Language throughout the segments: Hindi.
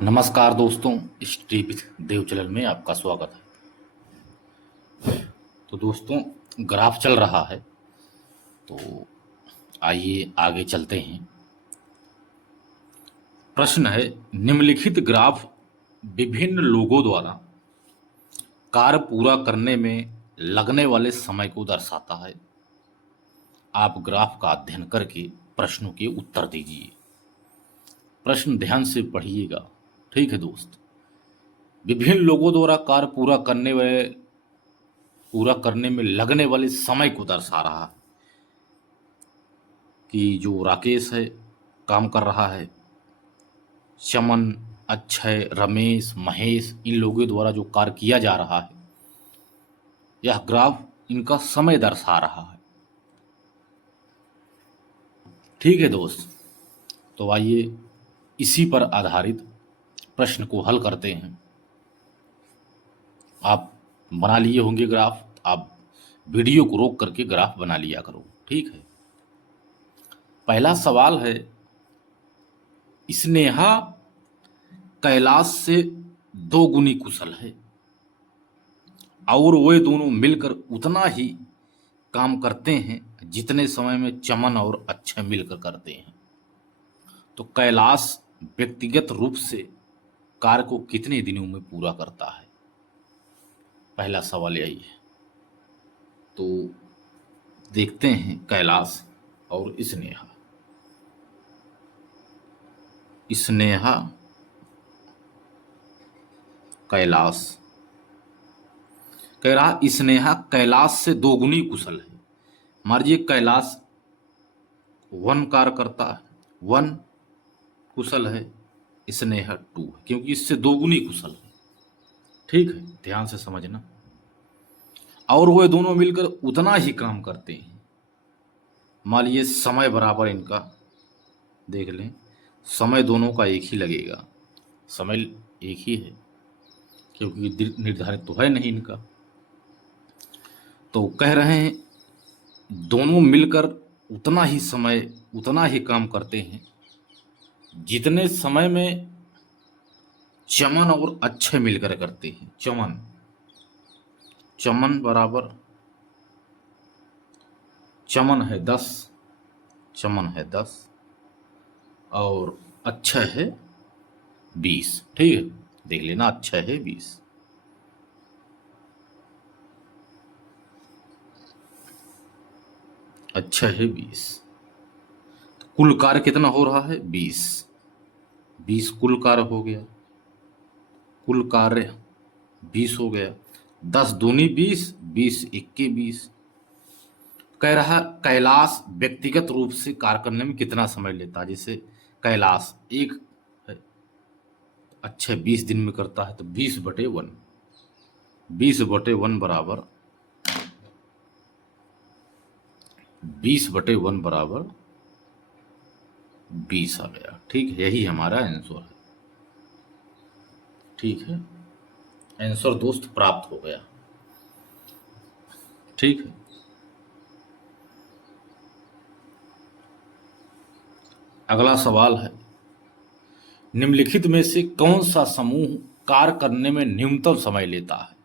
नमस्कार दोस्तों, स्ट्री विथ देव चैनल में आपका स्वागत है। तो दोस्तों, ग्राफ चल रहा है, तो आइए आगे चलते हैं। प्रश्न है, निम्नलिखित ग्राफ विभिन्न लोगों द्वारा कार्य पूरा करने में लगने वाले समय को दर्शाता है। आप ग्राफ का अध्ययन करके प्रश्नों के उत्तर दीजिए। प्रश्न ध्यान से पढ़िएगा, ठीक है दोस्त। विभिन्न लोगों द्वारा कार्य पूरा करने में लगने वाले समय को दर्शा रहा है कि जो राकेश है काम कर रहा है, चमन, अक्षय, रमेश, महेश, इन लोगों द्वारा जो कार्य किया जा रहा है, यह ग्राफ इनका समय दर्शा रहा है। ठीक है दोस्त, तो आइए इसी पर आधारित प्रश्न को हल करते हैं। आप बना लिए होंगे ग्राफ, आप वीडियो को रोक करके ग्राफ बना लिया करो, ठीक है। पहला सवाल है, स्नेहा कैलाश से 2 गुनी कुशल है और वे दोनों मिलकर उतना ही काम करते हैं जितने समय में चमन और अक्षय मिलकर करते हैं। तो कैलाश व्यक्तिगत रूप से कार्य को कितने दिनों में पूरा करता है? पहला सवाल यही है। तो देखते हैं कैलाश और स्नेहा। स्नेहा, कैलाश। कह रहा स्नेहा कैलाश से 2 गुनी कुशल है। मानिए कैलाश 1 कार्य करता है, 1 कुशल है, स्नेहा 2 है, क्योंकि इससे 2 गुनी कुशल है। ठीक है, ध्यान से समझना। और वे दोनों मिलकर उतना ही काम करते हैं। मान लीजिए समय बराबर इनका देख लें, समय दोनों का एक ही लगेगा, समय एक ही है क्योंकि निर्धारित तो है नहीं इनका। तो कह रहे हैं दोनों मिलकर उतना ही काम करते हैं जितने समय में चमन और अक्षय मिलकर करते हैं। चमन बराबर चमन है 10 और अक्षय है 20। ठीक है, देख लेना, अक्षय है 20। अच्छा है 20। कुल कार्य कितना हो रहा है? 20 कुल कार्य हो गया। कुल कार्य 20 हो गया। 10 दूनी 20, 20 इक्के 20। कह रहा कैलाश व्यक्तिगत रूप से कार्य करने में कितना समय लेता है। जैसे कैलाश एक है, अच्छा 20 दिन में करता है, तो 20/1, 20/1 बराबर 20/1 बराबर 20 आ गया। ठीक है, यही हमारा आंसर है। ठीक है, आंसर दोस्त प्राप्त हो गया। ठीक है, अगला सवाल है, निम्नलिखित में से कौन सा समूह कार्य करने में न्यूनतम समय लेता है?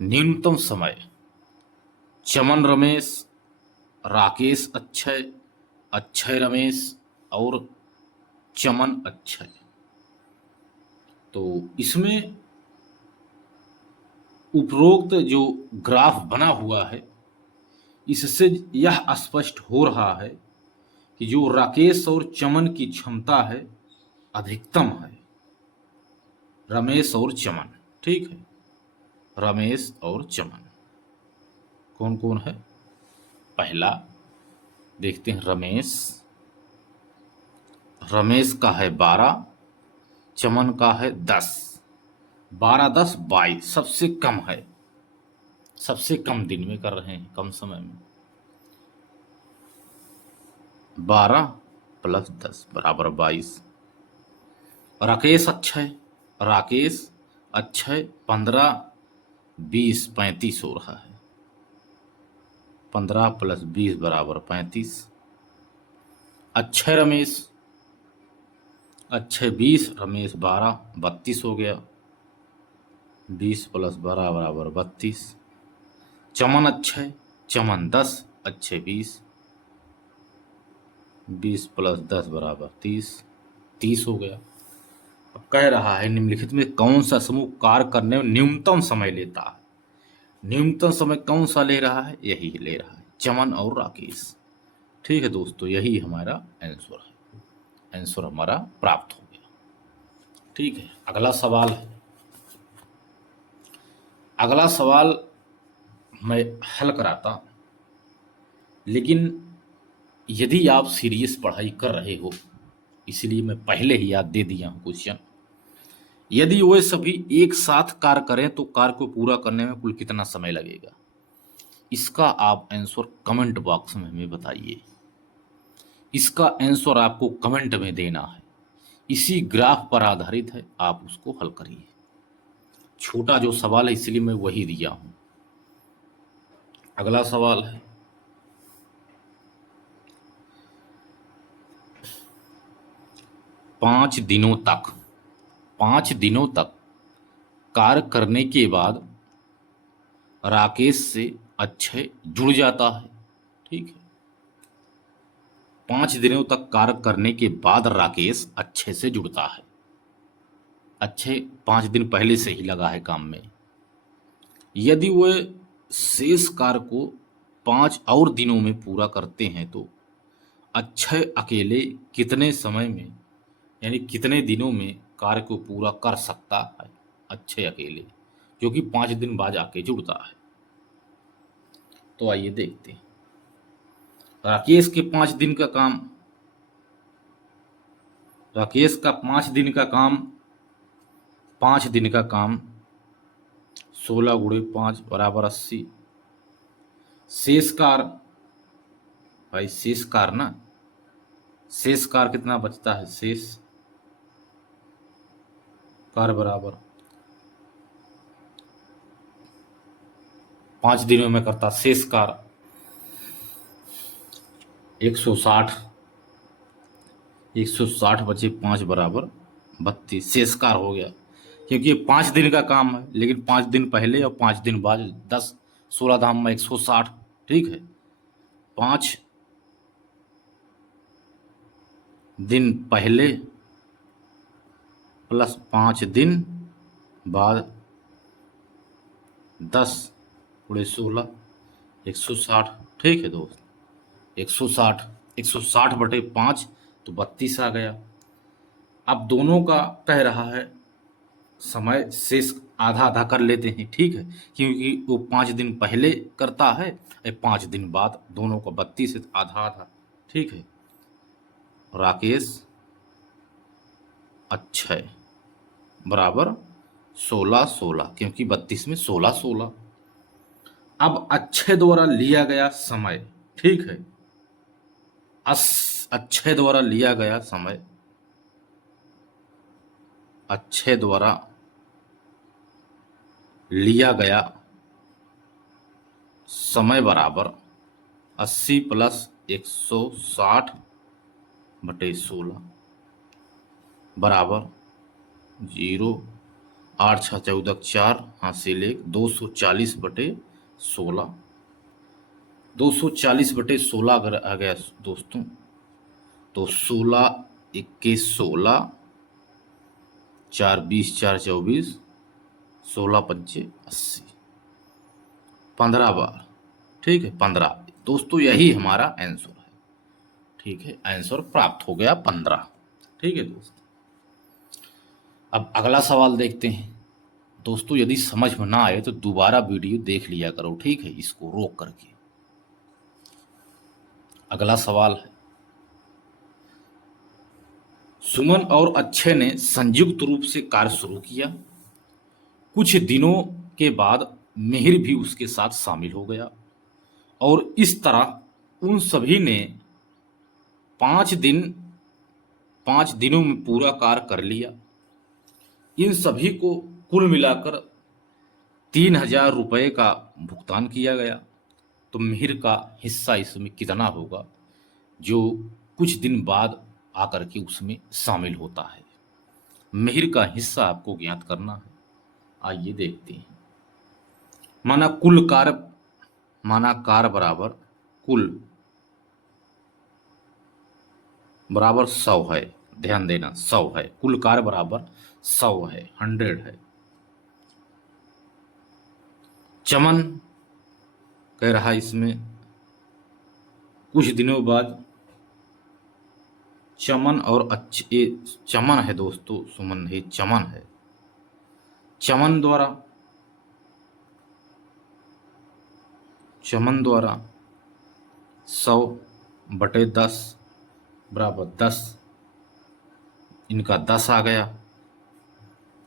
न्यूनतम समय, चमन रमेश, राकेश अक्षय, अक्षय रमेश और चमन अक्षय। तो इसमें उपरोक्त जो ग्राफ बना हुआ है, इससे यह स्पष्ट हो रहा है कि जो राकेश और चमन की क्षमता है अधिकतम है, रमेश और चमन। ठीक है, रमेश और चमन कौन कौन है? पहला देखते हैं, रमेश का है 12, चमन का है 10। 12, 10, 22 सबसे कम है, सबसे कम दिन में कर रहे हैं, कम समय में। 12 + 10 बराबर 22। राकेश अक्षय 15, 20, 35 हो रहा है। 15 + 20 बराबर 35। अक्षय रमेश अच्छे 20, रमेश 12, 32 हो गया। 20 + 12 = 32। चमन अच्छे, चमन 10, अच्छे 20, 20 + 10 = 30, 30 हो गया। अब कह रहा है निम्नलिखित में कौन सा समूह कार्य करने में न्यूनतम समय लेता है। न्यूनतम समय कौन सा ले रहा है, यही ले रहा है, चमन और राकेश। ठीक है दोस्तों, यही हमारा आंसर है। आंसर हमारा प्राप्त हो गया। ठीक है, अगला सवाल है। अगला सवाल मैं हल कराता, लेकिन यदि आप सीरियस पढ़ाई कर रहे हो, इसलिए मैं पहले ही याद दे दिया हूं क्वेश्चन। यदि वे सभी एक साथ कार्य करें तो कार्य को पूरा करने में कुल कितना समय लगेगा? इसका आप आंसर कमेंट बॉक्स में हमें बताइए। इसका आंसर आपको कमेंट में देना है। इसी ग्राफ पर आधारित है, आप उसको हल करिए। छोटा जो सवाल है इसलिए मैं वही दिया हूं। अगला सवाल है, पांच दिनों तक 5 दिनों तक कार्य करने के बाद राकेश से अक्षय जुड़ जाता है। ठीक है, 5 दिनों तक कार्य करने के बाद राकेश अक्षय से जुड़ता है। अक्षय 5 दिन पहले से ही लगा है काम में। यदि वह शेष कार्य को 5 और दिनों में पूरा करते हैं तो अक्षय अकेले कितने समय में, यानी कितने दिनों में कार्य को पूरा कर सकता है? अक्षय अकेले, जो कि 5 दिन बाद आके जुड़ता है। तो आइए देखते हैं। राकेश के 5 दिन का काम, राकेश का 5 दिन का काम, 5 दिन का काम 16 × 5 = 80। शेष कार, भाई शेष कार ना, शेष कार कितना बचता है? शेष कार बराबर 5 दिनों में करता शेष कार 160, 160 बचे 5 = 32, शेष कार हो गया। क्योंकि ये 5 दिन का काम है, लेकिन 5 दिन पहले और 5 दिन बाद 10, 16 धाम में 160। ठीक है, 5 दिन पहले प्लस 5 दिन बाद 10 × 16 160। ठीक है दोस्त, 160, 160/5 तो 32 आ गया। अब दोनों का कह रहा है समय शेष आधा आधा कर लेते हैं। ठीक है, क्योंकि वो 5 दिन पहले करता है, 5 दिन बाद, दोनों का 32 है, आधा आधा। ठीक है, राकेश अक्षय बराबर 16 16, क्योंकि 32 में 16 16। अब अक्षय द्वारा लिया गया समय, ठीक है, अक्षय द्वारा लिया गया समय, अक्षय द्वारा लिया गया समय बराबर 80 + 160/16 बराबर 0, 8 6 14 4, हासिल 1, 240/16। 240/16 अगर आ गया दोस्तों, तो 16 21 16, 4 20 4 24, 16 पंचे 80, 15 बार। ठीक है, 15 दोस्तों, यही हमारा आंसर है। ठीक है, आंसर प्राप्त हो गया 15। ठीक है दोस्तों, अब अगला सवाल देखते हैं। दोस्तों यदि समझ में ना आए तो दोबारा वीडियो देख लिया करो। ठीक है, इसको रोक करके। अगला सवाल है, सुमन और अक्षय ने संयुक्त रूप से कार्य शुरू किया। कुछ दिनों के बाद मिहिर भी उसके साथ शामिल हो गया और इस तरह उन सभी ने 5 दिनों में पूरा कार्य कर लिया। इन सभी को कुल मिलाकर 3000 रुपये का भुगतान किया गया। तो मिहिर का हिस्सा इसमें कितना होगा, जो कुछ दिन बाद आकर के उसमें शामिल होता है। मिहिर का हिस्सा आपको ज्ञात करना है। आइए देखते हैं। माना कार्य बराबर 100 है। ध्यान देना, 100 है। कुल कार्य बराबर 100 है, 100 है। चमन कह रहा है इसमें कुछ दिनों बाद चमन और ये चमन है दोस्तों, सुमन है, चमन है। चमन द्वारा 100/10 बराबर 10, इनका 10 आ गया।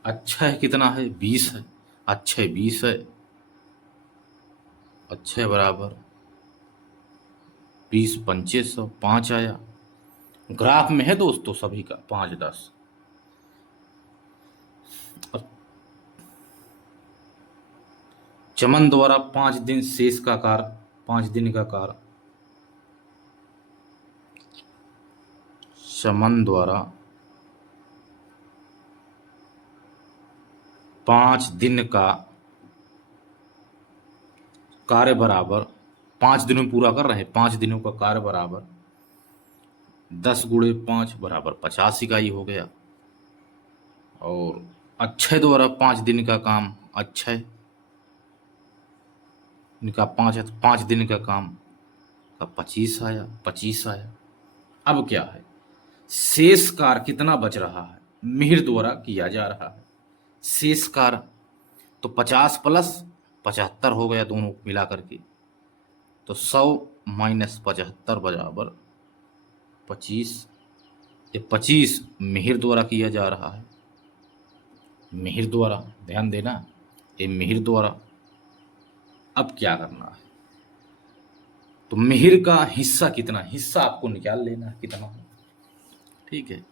अक्षय कितना है? 20 है। अक्षय 20 है। अक्षय बराबर 20 पंचे 100, 5 आया। ग्राफ में है दोस्तों सभी का 5 10। चमन द्वारा 5 दिन शेष का कार्य, 5 दिन का कार्य। चमन द्वारा 5 दिन का कार्य बराबर, 5 दिनों में पूरा कर रहे हैं, 5 दिनों का कार्य बराबर 10 गुणे 5 बराबर 50 इकाई हो गया। और अक्षय द्वारा 5 दिन का काम, अक्षय इनका 5 है तो 5 दिन का काम का 25 आया, 25 आया। अब क्या है? शेष कार्य कितना बच रहा है? मिहिर द्वारा किया जा रहा है शेष कार्य, तो 50 प्लस 75 हो गया दोनों मिला करके, तो 100 माइनस 75 बराबर 25। ये 25 मिहिर द्वारा किया जा रहा है। मिहिर द्वारा, ध्यान देना, ये मिहिर द्वारा। अब क्या करना है? तो मिहिर का हिस्सा कितना? हिस्सा आपको निकाल लेना है कितना है। ठीक है,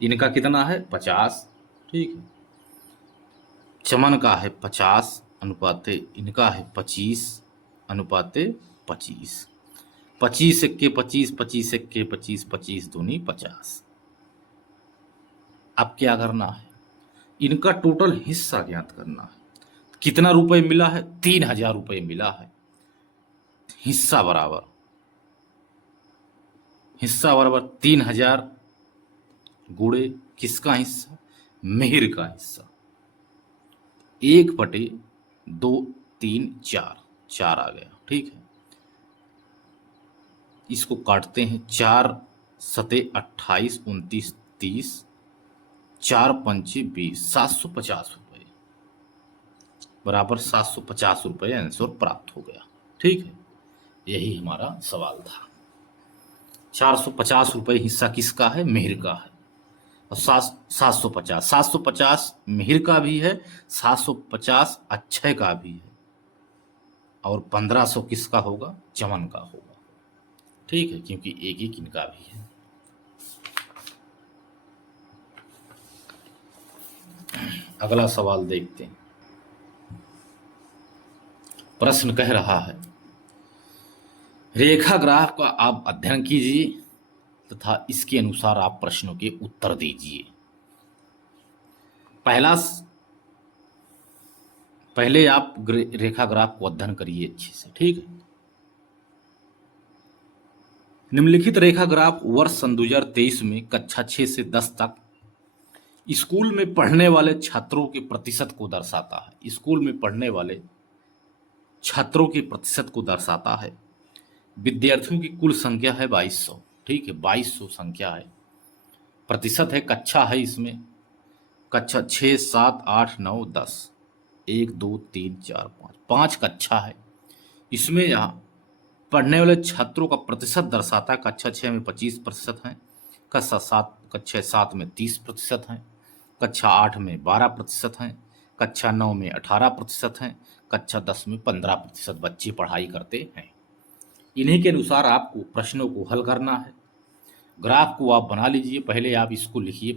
इनका कितना है? 50। ठीक है, चमन का है 50 अनुपाते इनका है 25 अनुपाते 25। 25 एक्के 25, 25 एक्के 25, 25 दूनी 50। अब क्या करना है? इनका टोटल हिस्सा ज्ञात करना है। कितना रुपए मिला है? 3000 रुपए मिला है। हिस्सा बराबर 3000 गुणे किसका हिस्सा? मिहिर का हिस्सा। 1/2 3 4, 4 आ गया। ठीक है, इसको काटते हैं। 4 सते 28, 29, 30, 4 पंचे 20, 750 रुपये बराबर 750 रुपये आंसर प्राप्त हो गया। ठीक है, यही हमारा सवाल था। 450 रुपये हिस्सा किसका है? मिहिर का है। और 750 मिहिर का भी है, 750 अक्षय का भी है, और 1500 किसका होगा? चमन का होगा। ठीक है, क्योंकि एक एक इनका भी है। अगला सवाल देखते हैं। प्रश्न कह रहा है, रेखा ग्राफ का आप अध्ययन कीजिए तथा इसके अनुसार आप प्रश्नों के उत्तर दीजिए। पहले आप रेखा ग्राफ को अध्ययन करिए अच्छे से। ठीक है, निम्नलिखित रेखा ग्राफ वर्ष सन 2023 में कक्षा 6 से 10 तक स्कूल में पढ़ने वाले छात्रों के प्रतिशत को दर्शाता है। स्कूल में पढ़ने वाले छात्रों के प्रतिशत को दर्शाता है। विद्यार्थियों की कुल संख्या है 2200। ठीक है, 2200 संख्या है। प्रतिशत है, कक्षा है इसमें, कक्षा 6 7 8 9 10, 1 2 3 4 5, 5 कक्षा है। इसमें यहाँ पढ़ने वाले छात्रों का प्रतिशत दर्शाता है। कक्षा 6 में 25% हैं, कक्षा 7 में 30% हैं, कक्षा 8 में 12% हैं, कक्षा 9 में 18% हैं, कक्षा 10 में 15% बच्चे पढ़ाई करते हैं। इन्हीं के अनुसार आपको प्रश्नों को हल करना है। ग्राफ को आप बना लीजिए। पहले आप इसको लिखिए,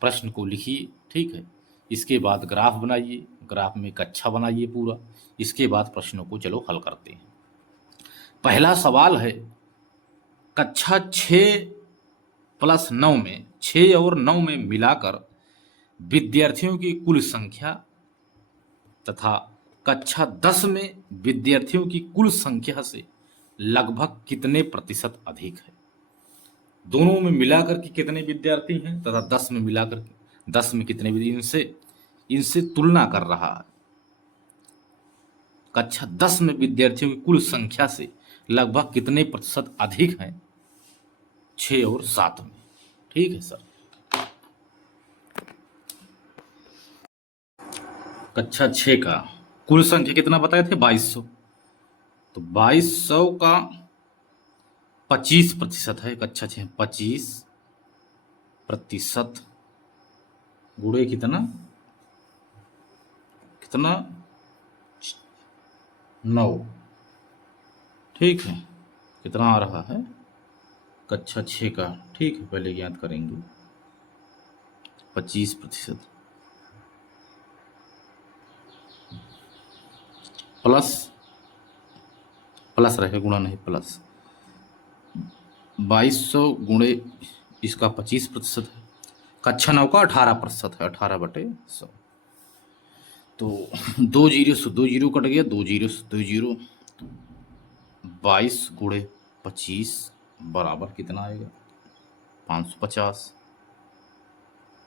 प्रश्न को लिखिए। ठीक है, इसके बाद ग्राफ बनाइए, ग्राफ में कक्षा बनाइए पूरा। इसके बाद प्रश्नों को चलो हल करते हैं। पहला सवाल है, कक्षा 6 प्लस 9 में 6 और 9 में मिलाकर विद्यार्थियों की कुल संख्या तथा कक्षा 10 में विद्यार्थियों की कुल संख्या से लगभग कितने प्रतिशत अधिक है। दोनों में मिलाकर के कितने विद्यार्थी हैं तथा 10 में मिलाकर के 10 में कितने विद्यार्थी, इनसे तुलना कर रहा है। कक्षा 10 में विद्यार्थियों की कुल संख्या से लगभग कितने प्रतिशत अधिक हैं 6 और 7 में। ठीक है सर। कक्षा 6 का कुल संख्या कितना बताए थे 2200, तो 2200 का 25% है कक्षा 6 25% गुणे कितना कितना 9। ठीक है, कितना आ रहा है कक्षा 6 का। ठीक है, पहले याद करेंगे 25% प्लस रहेगा, गुणा नहीं प्लस। 2200 गुणे इसका 25% है। कक्षा 9 का 18% है, 18/100। तो 2 जीरो से 2 जीरो कट गया, 2 जीरो से 2 जीरो, 22 गुणे 25 बराबर कितना आएगा 550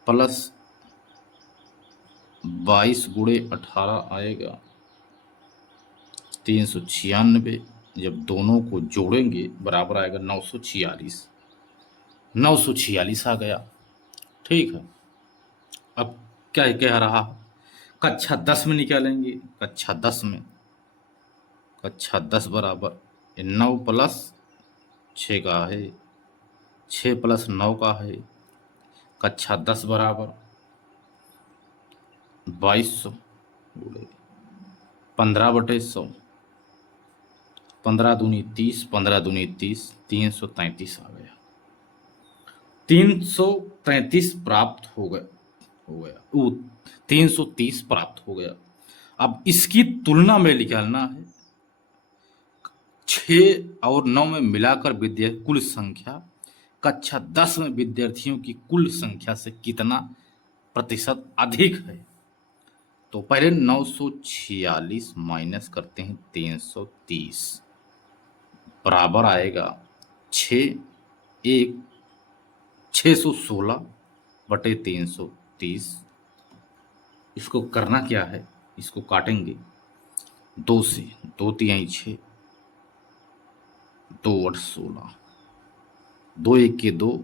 प्लस 22 गुणे 18 आएगा 396। जब दोनों को जोड़ेंगे बराबर आएगा 946। 946 आ गया। ठीक है, अब क्या कह रहा है कक्षा 10 में निकालेंगे। कक्षा 10 बराबर 9 प्लस 6 का है, 6 प्लस 9 का है। कक्षा 10 बराबर 2200 15/100, 15 दूनी 30, 15 दूनी 30, 333 आ गया। 333 प्राप्त हो गया 330 प्राप्त हो गया। अब इसकी तुलना में निकालना है 6 और 9 में मिलाकर विद्यार्थी कुल संख्या कक्षा 10 में विद्यार्थियों की कुल संख्या से कितना प्रतिशत अधिक है। तो पहले 946 माइनस करते हैं 330 बराबर आएगा 616/330। इसको करना क्या है, इसको काटेंगे 2 से, 2 तिहाई 6, 2 8 16, 2 1 के 2,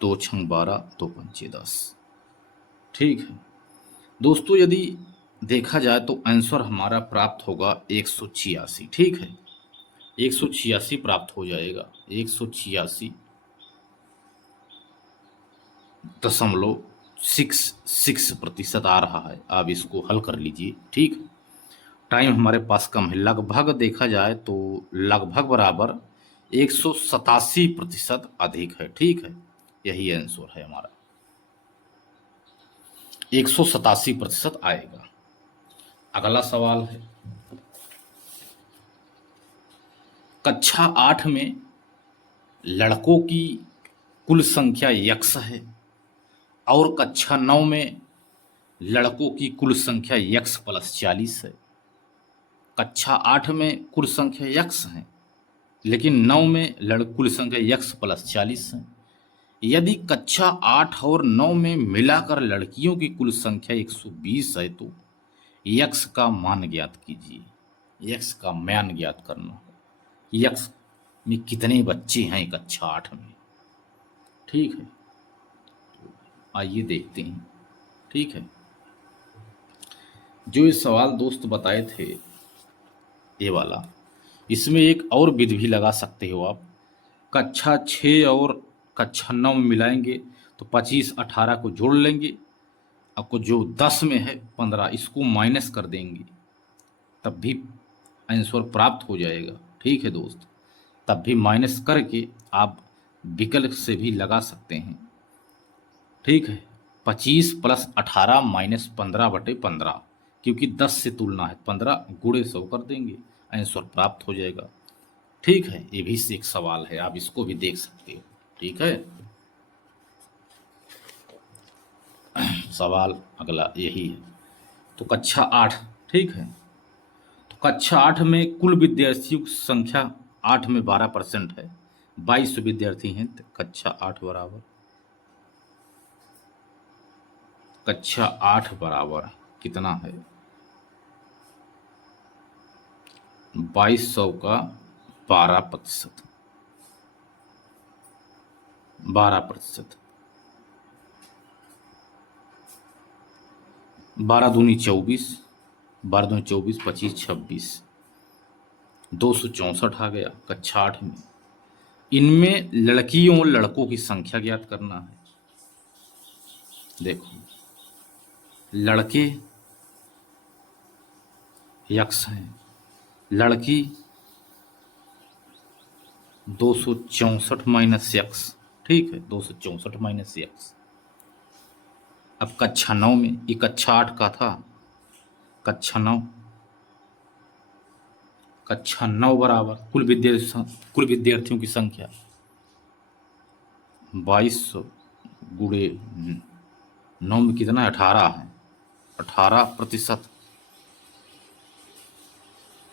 2 6 12, 2 5 10। ठीक है दोस्तों, यदि देखा जाए तो आंसर हमारा प्राप्त होगा 186। ठीक है, 186 प्राप्त हो जाएगा। 186.66% आ रहा है। आप इसको हल कर लीजिए। ठीक, टाइम हमारे पास कम है। लगभग देखा जाए तो लगभग बराबर 187% अधिक है। ठीक है, यही आंसर है हमारा, 187% आएगा। अगला सवाल है कक्षा 8 में लड़कों की कुल संख्या x है और कक्षा 9 में लड़कों की कुल संख्या x + 40 है। कक्षा 8 में कुल संख्या x है लेकिन 9 में कुल संख्या x + 40 है। यदि कक्षा 8 और 9 में मिलाकर लड़कियों की कुल संख्या 120 है तो x का मान ज्ञात कीजिए। x का मान ज्ञात करना है, x में कितने बच्चे हैं कक्षा 8 में। ठीक है, आइए देखते हैं। ठीक है, जो ये सवाल दोस्त बताए थे ये वाला, इसमें एक और विधि भी लगा सकते हो आप। कक्षा 6 और कक्षा 9 में मिलाएंगे तो 25 18 को जोड़ लेंगे, आपको जो 10 में है 15 इसको माइनस कर देंगे, तब भी आंसर प्राप्त हो जाएगा। ठीक है दोस्त, तब भी माइनस करके आप विकल्प से भी लगा सकते हैं। ठीक है, 25 + 18 - 15/15, क्योंकि 10 से तुलना है, 15 गुणे 100 कर देंगे, आंसर प्राप्त हो जाएगा। ठीक है, ये भी एक सवाल है, आप इसको भी देख सकते हो। ठीक है। सवाल अगला यही है। तो कक्षा 8, ठीक है। तो कक्षा 8 में कुल विद्यार्थियों की संख्या 8 में 12% है, 22 विद्यार्थी हैं। तो कक्षा 8 बराबर, कक्षा 8 बराबर कितना है, 2200 का 12%, 12%, 12 दूनी 24, 12 दूनी 24, 25, 26, 264 आ गया कक्षा 8 में। इनमें लड़कियों और लड़कों की संख्या ज्ञात करना है। देखो, लड़के यक्स हैं, लड़की 264 माइनस यक्स, ठीक है, 264 माइनस यक्स। अब कक्षा 9 में, ये कक्षा 8 का था, कक्षा 9, कक्षा 9 बराबर कुल विद्यार्थियों की संख्या 2200 गुणे 9 में कितना है, 18 है, 18%,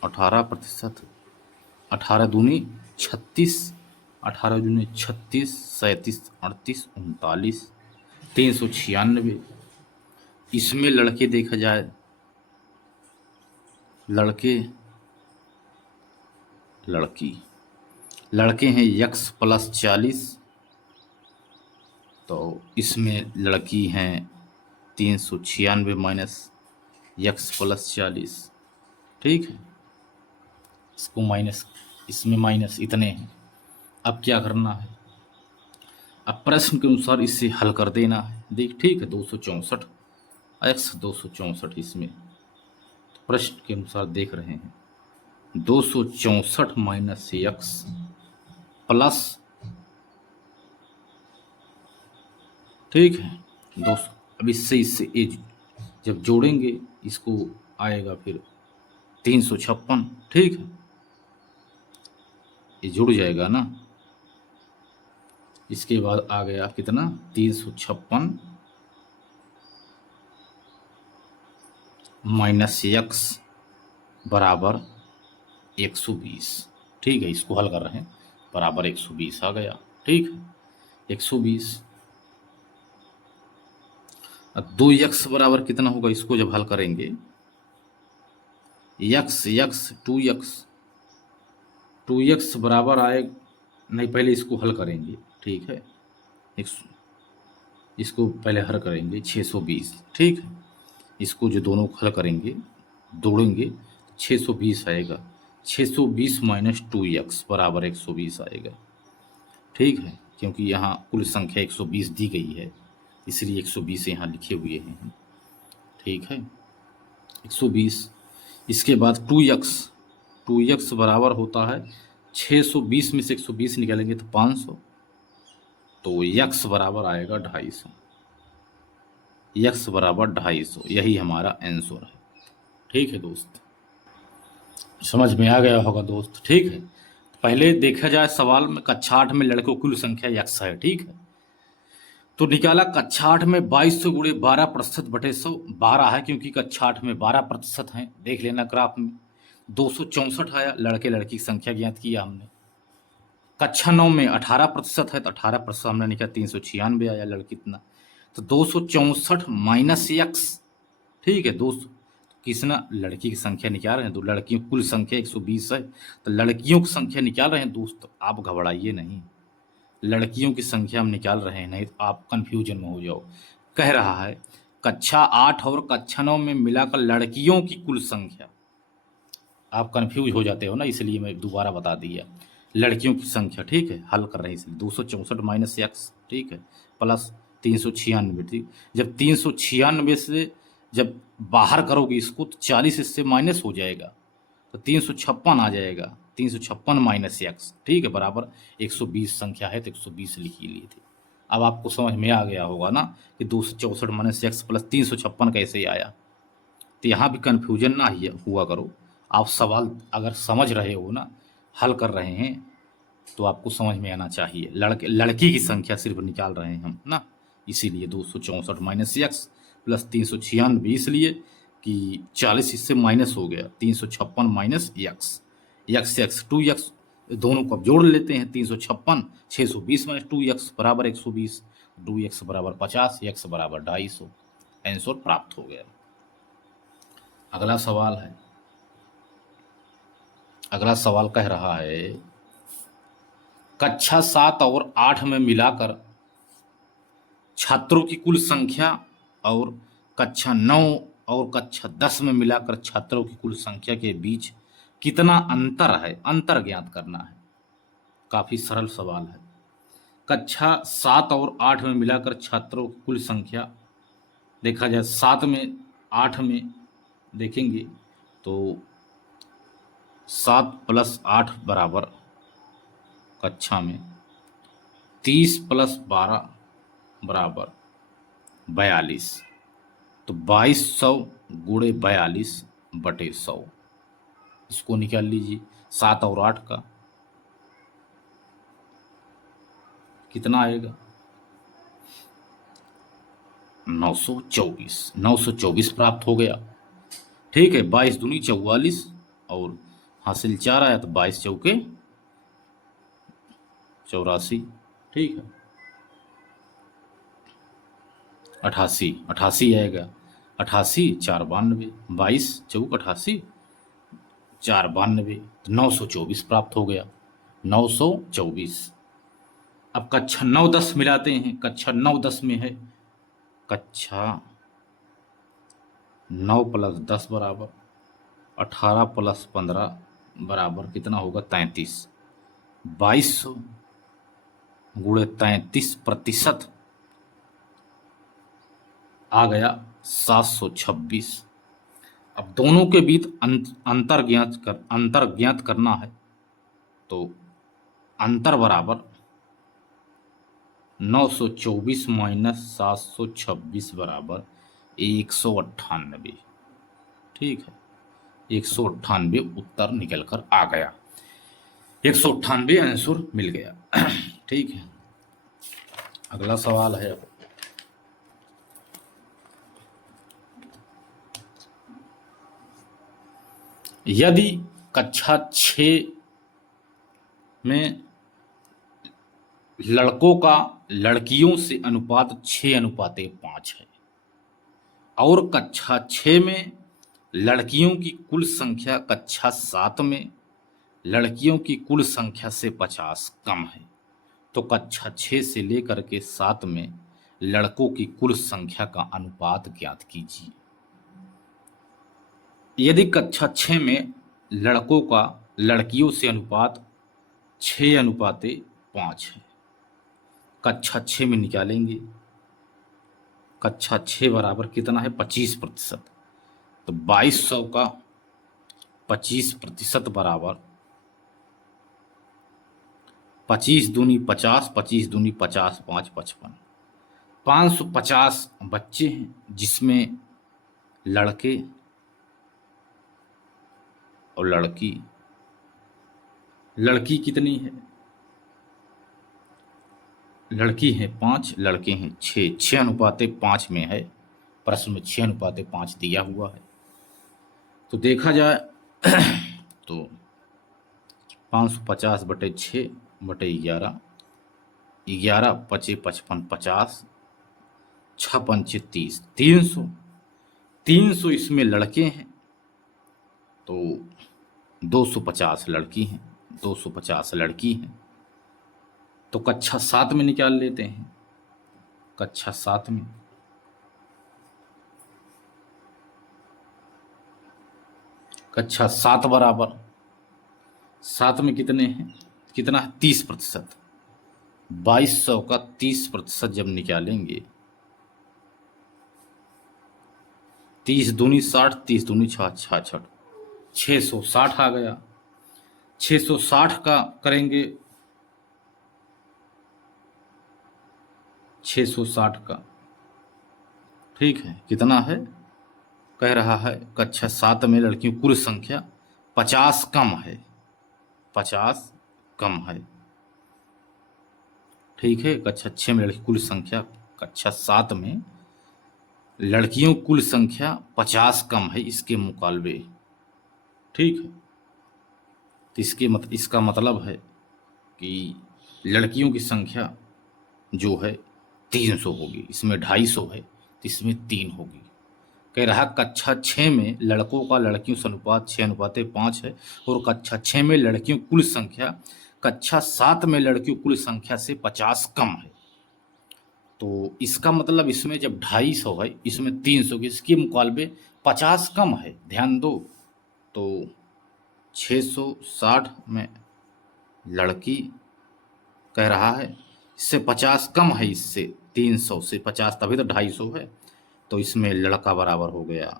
18%, 18 दूनी 36, 18 दूनी 36, 37, 38, 39, 396। इसमें लड़के देखा जाए, लड़के लड़की, लड़के हैं यक्स प्लस 40, तो इसमें लड़की हैं 396 माइनस यक्स प्लस 40, ठीक है। इसको माइनस, इसमें माइनस इतने हैं। अब क्या करना है, अब प्रश्न के अनुसार इसे हल कर देना है। देख, ठीक है, 264 एक्स 264 इसमें, तो प्रश्न के अनुसार देख रहे हैं 264 माइनस एक्स प्लस, ठीक है, 200। अब इससे एज जब जोड़ेंगे इसको आएगा फिर 356, ठीक है, ये जुड़ जाएगा ना। इसके बाद आ गया कितना, 356 माइनस एक्स बराबर 120, ठीक है, इसको हल कर रहे हैं, बराबर 120 आ गया, ठीक है, 120। अब 2x बराबर कितना होगा, इसको जब हल करेंगे, x x 2x बराबर आए, नहीं पहले इसको हल करेंगे, ठीक है, इसको पहले हल करेंगे 620, ठीक है, इसको जो दोनों हल करेंगे जोड़ेंगे 620 आएगा, 620 माइनस 2x बराबर 120 आएगा, ठीक है, क्योंकि यहाँ कुल संख्या 120 दी गई है, इसलिए 120 यहाँ लिखे हुए हैं, ठीक है, 120। इसके बाद 2x बराबर होता है 620 में से 120 निकालेंगे तो 500, तो x बराबर आएगा 250, x बराबर 250, यही हमारा आंसर है, ठीक है दोस्त, समझ में आ गया होगा दोस्त, ठीक है। पहले देखा जाए सवाल में, कक्षा 8 में लड़कों की कुल संख्या x है, ठीक है, तो निकाला कक्षा 8 में 2200 गुणे 12% बटे 100, 12 है क्योंकि कक्षा 8 में 12% हैं, देख लेना ग्राफ में। 264 आया, लड़के लड़की की संख्या ज्ञात किया हमने। कक्षा 9 में 18% है, तो 18% हमने निकाला, 396 आया, लड़की इतना, तो 264 माइनस एक्स, ठीक है, 200, किसना, लड़की की संख्या निकाल रहे हैं, तो लड़कियों की कुल संख्या 120 है, तो लड़कियों की संख्या निकाल रहे हैं दोस्त, आप घबराइए नहीं, लड़कियों की संख्या हम निकाल रहे हैं, नहीं तो आप कंफ्यूजन में हो जाओ। कह रहा है कक्षा 8 और कक्षा 9 में मिलाकर लड़कियों की कुल संख्या, आप कंफ्यूज हो जाते हो ना, इसलिए मैं दोबारा बता दिया, लड़कियों की संख्या, ठीक है, हल कर रहे हैं इसलिए 264 माइनस एक्स, ठीक है, प्लस 396, ठीक, जब 396 से जब बाहर करोगे इसको तो 40 इससे माइनस हो जाएगा, तो 356 आ जाएगा, 356 माइनस एक्स, ठीक है, बराबर 120 संख्या है, तो 120 लिख ही लिए थे। अब आपको समझ में आ गया होगा ना कि 264 माइनस एक्स प्लस 356 कैसे आया, तो यहाँ भी कन्फ्यूजन ना हुआ करो, आप सवाल अगर समझ रहे हो ना, हल कर रहे हैं, तो आपको समझ में आना चाहिए। लड़की की संख्या सिर्फ निकाल रहे हैं हम ना, इसीलिए 264 माइनस एक्स प्लस 396, इसलिए कि 40 इससे माइनस हो गया, 356 minus x, x x 2x, दोनों को अब जोड़ लेते हैं, 356 620 माइनस 2x बराबर 120, 2x बराबर 50, x बराबर 250, आंसर प्राप्त हो गया। अगला सवाल है, अगला सवाल कह रहा है कक्षा 7 और 8 में मिलाकर छात्रों की कुल संख्या और कक्षा 9 और कक्षा 10 में मिलाकर छात्रों की कुल संख्या के बीच कितना अंतर है, अंतर ज्ञात करना है। काफी सरल सवाल है। कक्षा 7 और 8 में मिलाकर छात्रों की कुल संख्या, देखा जाए 7 में 8 में देखेंगे तो 7 प्लस 8 बराबर कक्षा में 30 प्लस 12 बराबर 42, तो 2200 गुणे 42 बटे 100, इसको निकाल लीजिए। 7 और 8 का कितना आएगा, 924, 924 प्राप्त हो गया। ठीक है, 22 दूनी 44 और हासिल 4 आया, तो 22 चौके 84, ठीक है, 88, 88 आएगा, 88 4 92, 22 चौक 88 4 92, तो 924 प्राप्त हो गया, 924। अब कक्षा 9 10 मिलाते हैं। कक्षा 9 10 में है कक्षा 9 प्लस 10 बराबर 18 प्लस 15 बराबर कितना होगा, 33, 2200 गुणे 33% आ गया 726। अब दोनों के बीच अंतर ज्ञात करना है, तो अंतर बराबर 924 माइनस 726 बराबर 198, ठीक है, 198 उत्तर निकल कर आ गया, 198 आंसर मिल गया। ठीक है, अगला सवाल है, यदि कक्षा 6 में लड़कों का लड़कियों से अनुपात 6:5 है और कक्षा 6 में लड़कियों की कुल संख्या कक्षा 7 में लड़कियों की कुल संख्या से 50 कम है, तो कक्षा 6 से लेकर के 7 में लड़कों की कुल संख्या का अनुपात ज्ञात कीजिए। यदि कक्षा 6 में लड़कों का लड़कियों से अनुपात 6:5 है, कक्षा 6 में निकालेंगे, कक्षा 6 बराबर कितना है, 25%, तो 2200 का 25% बराबर 25 दूनी 50, 25 दूनी 50, 5 55, 550 बच्चे हैं, जिसमें लड़के और लड़की कितनी है, लड़की है 5, लड़के हैं 6, 6:5 में है, प्रश्न में 6:5 दिया हुआ है। तो देखा जाए तो 550 बटे 6 बटे 11, 11 पचे 55, 50, 6 पंचे 30, 300, 300 इसमें लड़के हैं, तो 250 लड़की हैं, 250 लड़की हैं, तो कक्षा 7 में निकाल लेते हैं। कक्षा 7 में कक्षा 7 बराबर 7 में कितने हैं, कितना है, 30%, 2200 का 30% जब निकालेंगे, 30 दूनी 60, 30 दूनी 66, 660 आ गया। 660 का करेंगे, 660 का, ठीक है, कितना है, कह रहा है कक्षा 7 में लड़कियों की कुल संख्या 50 कम है, 50 कम है, ठीक है। कक्षा 6 में लड़की कुल संख्या, कक्षा 7 में लड़कियों कुल संख्या 50 कम है इसके मुकाबले। ठीक है। तो इसका मतलब है कि लड़कियों की संख्या जो है 300 होगी, इसमें 250 है तो इसमें 3 होगी। कह रहा कक्षा 6 में लड़कों का लड़कियों से अनुपात 6:5 है और कक्षा 6 में लड़कियों कुल संख्या कक्षा 7 में लड़कियों कुल संख्या से 50 कम है। तो इसका मतलब इसमें जब 250 है इसमें 300 की, इसके मुकाबले 50 कम है। ध्यान दो, तो 660 में लड़की कह रहा है, इससे 50 कम है, इससे 300 से 50, तभी तो 250 है। तो इसमें लड़का बराबर हो गया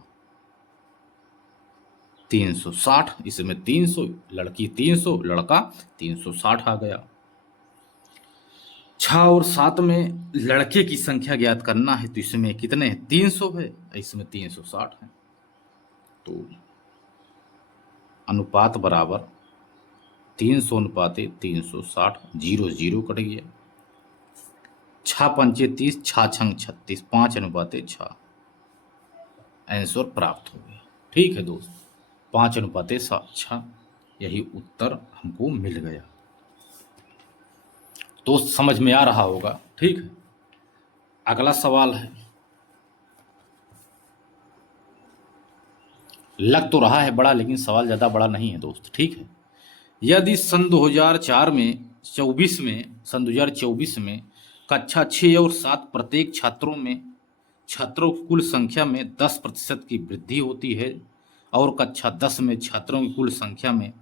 360, इसमें 300, लड़की 300, लड़का 360 आ गया। 6 और 7 में लड़के की संख्या ज्ञात करना है, तो इसमें कितने हैं? 300 है, इसमें 360 है। तो अनुपात बराबर 300 अनुपाते 360, 0 0 कट गया। 6 पंचे 30, 6 छंग 36, 5 अनुपाते 6, आंसर प्राप्त हो गया। ठीक है दोस्त, 5 अनुपाते 6, यही उत्तर हमको मिल गया। तो समझ में आ रहा होगा। ठीक है। अगला सवाल है, लग तो रहा है बड़ा लेकिन सवाल ज़्यादा बड़ा नहीं है दोस्त। ठीक है। यदि सन 2004 में 24 में सन 2024 में कक्षा 6 और 7 प्रत्येक छात्रों की कुल संख्या में 10% की वृद्धि होती है और कक्षा 10 में छात्रों की कुल संख्या में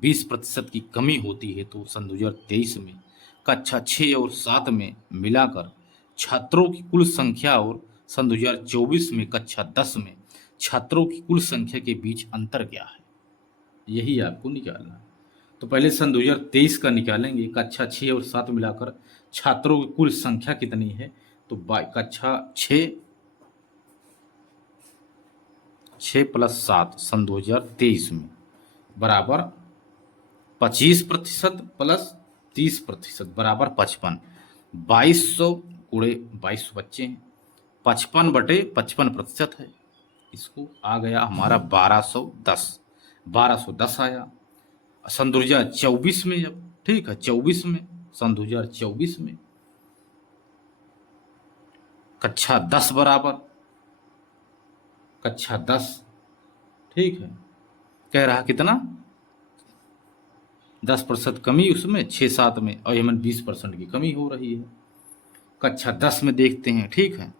20% की कमी होती है, तो सन 2023 में कक्षा 6 और 7 में मिलाकर छात्रों की कुल संख्या और सन 2024 में कक्षा 10 में छात्रों की कुल संख्या के बीच अंतर क्या है, यही आपको निकालना है। तो पहले सन 2023 का निकालेंगे, कक्षा 6 और 7 मिलाकर छात्रों की कुल संख्या कितनी है, तो कक्षा 6 प्लस 7 सन 2023 में बराबर 25% प्लस 30% बराबर 55। 2200 गुणे 22 बच्चे हैं, 55/55% है। इसको आ गया हमारा 1210 आया सन 2024 में। जब ठीक है 24 में, सन 2024 में कक्षा 10 बराबर कक्षा 10, ठीक है, कह रहा कितना 10% कमी उसमें 6-7 में, और यमन 20% की कमी हो रही है। कक्षा 10 में देखते हैं, ठीक है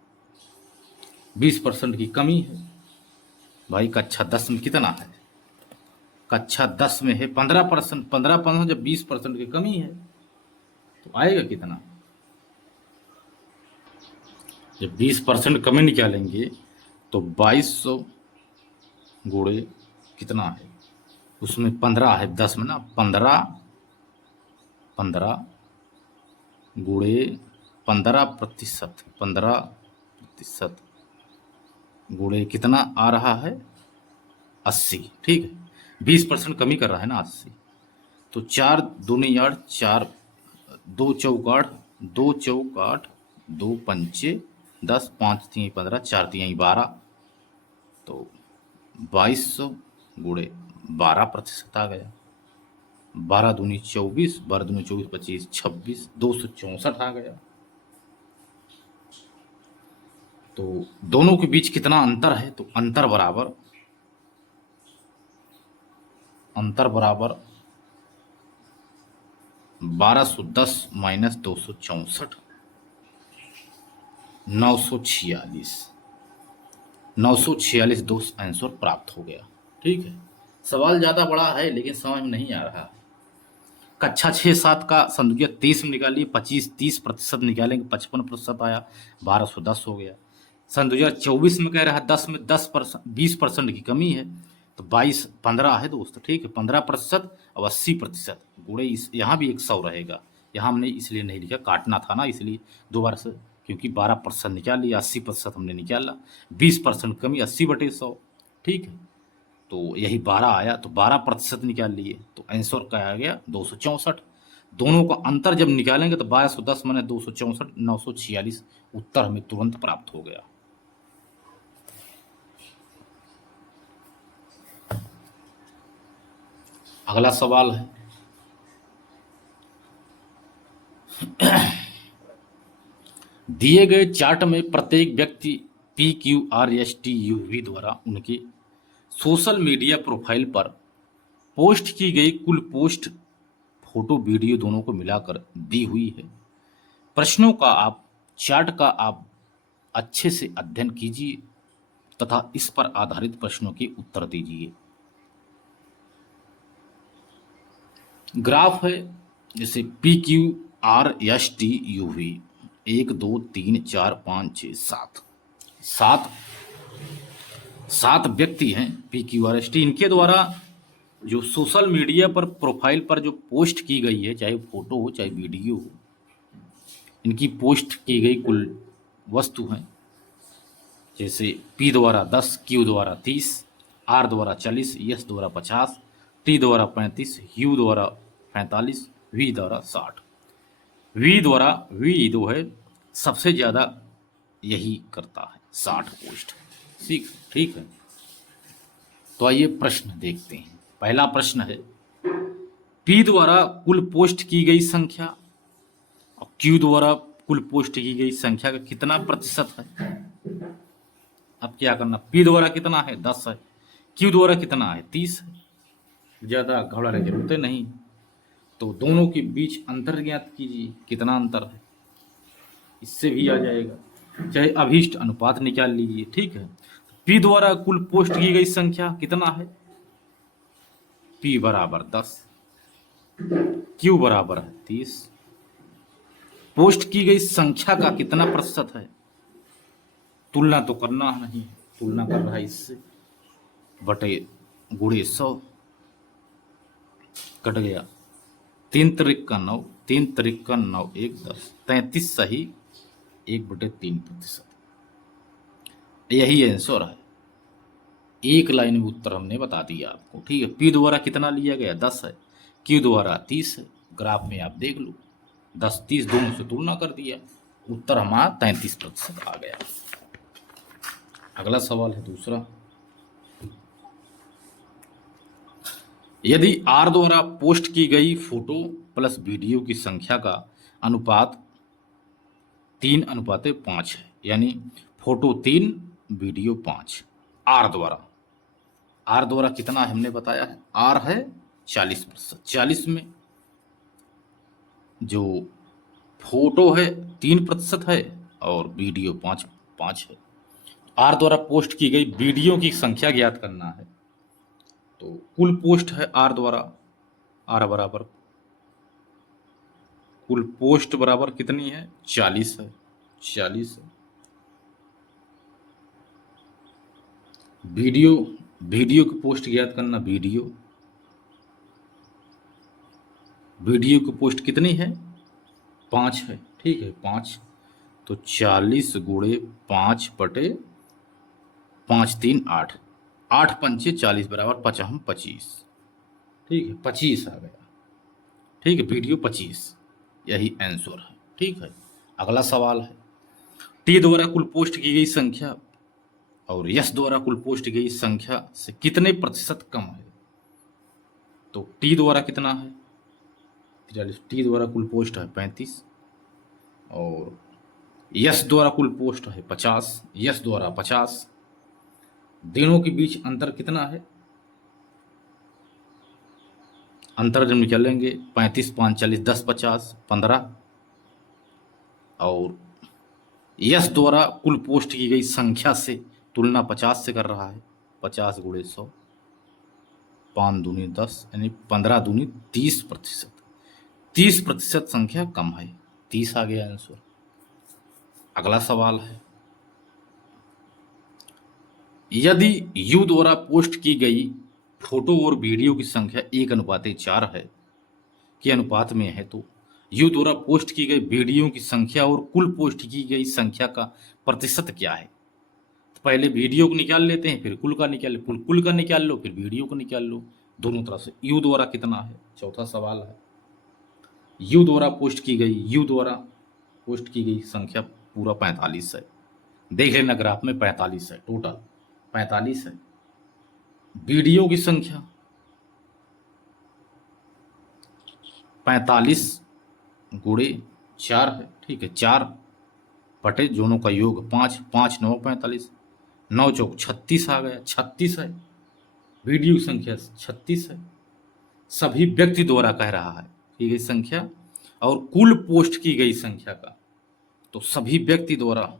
20% की कमी है। भाई कक्षा 10 में कितना है? कक्षा 10 में है 15%, 15% जब 20% की कमी है तो आएगा कितना? जब 20% कमी निकालेंगे तो 2200 गुणे कितना है, उसमें 15 है 10 में ना, 15 गुणे 15%, 15% गुणे कितना आ रहा है 80। ठीक है 20% कमी कर रहा है ना 80। तो 4 दूनी 8, 4 2 चौक 8, 2 पंचे 10, 5 3 15, 4 3 12, तो 2200 गुणे 12% आ गया। 12 दूनी 24, 12 दूनी 24, 25 26, 264 आ गया। तो दोनों के बीच कितना अंतर है, तो अंतर बराबर 1210 माइनस 264, 946 दोस्त आंसर प्राप्त हो गया। ठीक है। सवाल ज़्यादा बड़ा है लेकिन समझ में नहीं आ रहा। कक्षा 6-7 का सन 2023 में निकालिए, 25-30% निकालेंगे 55% आया, 1210 हो गया। सन 2024 में कह रहा है 10 में 10% 20% की कमी है, तो 15 है दोस्त। ठीक है 15% और 80% गुणे यहाँ भी 100 रहेगा, यहाँ हमने इसलिए नहीं लिखा, काटना था ना इसलिए दोबारा से, क्योंकि 12% निकाल लिया, 80% हमने निकाला, 20% कमी 80/100। ठीक है तो यही 12 आया, तो 12% निकाल लिए, तो आंसर क्या आ गया 264। दोनों का अंतर जब निकालेंगे तो 1210 माने 264 946 उत्तर हमें तुरंत प्राप्त हो गया। अगला सवाल है, दिए गए चार्ट में प्रत्येक व्यक्ति PQRSTUV द्वारा उनके सोशल मीडिया प्रोफाइल पर पोस्ट की गई कुल पोस्ट फोटो वीडियो दोनों को मिलाकर दी हुई है। प्रश्नों का आप चार्ट का आप अच्छे से अध्ययन कीजिए तथा इस पर आधारित प्रश्नों के उत्तर दीजिए। ग्राफ है जैसे PQRSTUV 1 2 3 4 5 6 7 सात व्यक्ति हैं PQRST, इनके द्वारा जो सोशल मीडिया पर प्रोफाइल पर जो पोस्ट की गई है, चाहे फोटो हो चाहे वीडियो हो, इनकी पोस्ट की गई कुल वस्तु हैं जैसे P द्वारा 10, Q द्वारा 30, R द्वारा 40, S द्वारा 50, T द्वारा 35, U द्वारा 45, V द्वारा 60। V जो है सबसे ज़्यादा यही करता है 60 पोस्ट। ठीक है, तो आइए प्रश्न देखते हैं। पहला प्रश्न है, P द्वारा कुल पोस्ट की गई संख्या और Q द्वारा कुल पोस्ट की गई संख्या का कितना प्रतिशत है। अब क्या करना, P द्वारा कितना है 10 है, Q द्वारा कितना है 30 है, ज़्यादा घबराने की जरूरत नहीं। तो दोनों के बीच अंतर ज्ञात कीजिए, कितना अंतर है, इससे भी आ जाएगा। चाहे अभीष्ट अनुपात निकाल लीजिए। ठीक है, P द्वारा कुल पोस्ट की गई संख्या कितना है, P बराबर 10, Q बराबर है 30। पोस्ट की गई संख्या का कितना प्रतिशत है, तुलना तो करना नहीं, तुलना कर रहा है इससे, बटे गुणे 100, कट गया 3 त्रिक का 9, 3 त्रिक का 9, 1 10, 33 सही, 1/3%। यही आंसर है, एक लाइन में उत्तर हमने बता दिया आपको। ठीक है, P द्वारा कितना लिया गया 10 है, Q द्वारा 30 है, ग्राफ में आप देख लो 10 30 दोनों से तुलना कर दिया, उत्तर हमारा 33% आ गया। अगला सवाल है दूसरा, यदि R द्वारा पोस्ट की गई फोटो प्लस वीडियो की संख्या का अनुपात 3:5 है, यानी फोटो 3 वीडियो 5, R द्वारा कितना हमने बताया है, R है 40%। 40 में जो फोटो है 3% है और वीडियो 5 है। R द्वारा पोस्ट की गई वीडियो की संख्या ज्ञात करना है, तो कुल पोस्ट है R द्वारा, R बराबर कुल पोस्ट बराबर कितनी है 40 है, 40 है। वीडियो की पोस्ट ज्ञात करना, वीडियो की पोस्ट कितनी है 5 है। ठीक है, 5, तो 40 गुणे 5 बटे 5 3 8, 8 पंचे 40 बराबर 5 25। ठीक है, 25 आ गया। ठीक है, वीडियो 25, यही आंसर है। ठीक है, अगला सवाल है, T द्वारा कुल पोस्ट की गई संख्या और S द्वारा कुल पोस्ट की गई संख्या से कितने प्रतिशत कम है। तो T द्वारा कितना है 43, T द्वारा कुल पोस्ट है 35 और S द्वारा कुल पोस्ट है 50, S द्वारा 50। दोनों के बीच अंतर कितना है, अंतर जब निकालेंगे 35 5 40 10 50 15 और S द्वारा कुल पोस्ट की गई संख्या से तुलना 50 से कर रहा है, 50 गुणे 100, 5 दूनी 10, यानी 15 दूनी 30%। 30% संख्या कम है, 30 आ गया आंसर। अगला सवाल है, यदि U द्वारा पोस्ट की गई फोटो और वीडियो की संख्या 1:4 है के अनुपात में है, तो U द्वारा पोस्ट की गई वीडियो की संख्या और कुल पोस्ट की गई संख्या का प्रतिशत क्या है। तो पहले वीडियो को निकाल लेते हैं, फिर कुल का निकाल, कुल का निकाल लो, फिर वीडियो को निकाल लो, दोनों तरफ से। U द्वारा कितना है, चौथा सवाल है, यू द्वारा पोस्ट की गई संख्या पूरा 45 है। देख लेना ग्राफ में 45 है, टोटल 45 है। वीडियो की संख्या 45 गुणे 4 है, ठीक है। 4 बटे दोनों का योग 5, 5 9 45, 9 चौक 36 आ गया, 36 है। वीडियो की संख्या 36 है। सभी व्यक्ति द्वारा कह रहा है की गई संख्या और कुल पोस्ट की गई संख्या का, तो सभी व्यक्ति द्वारा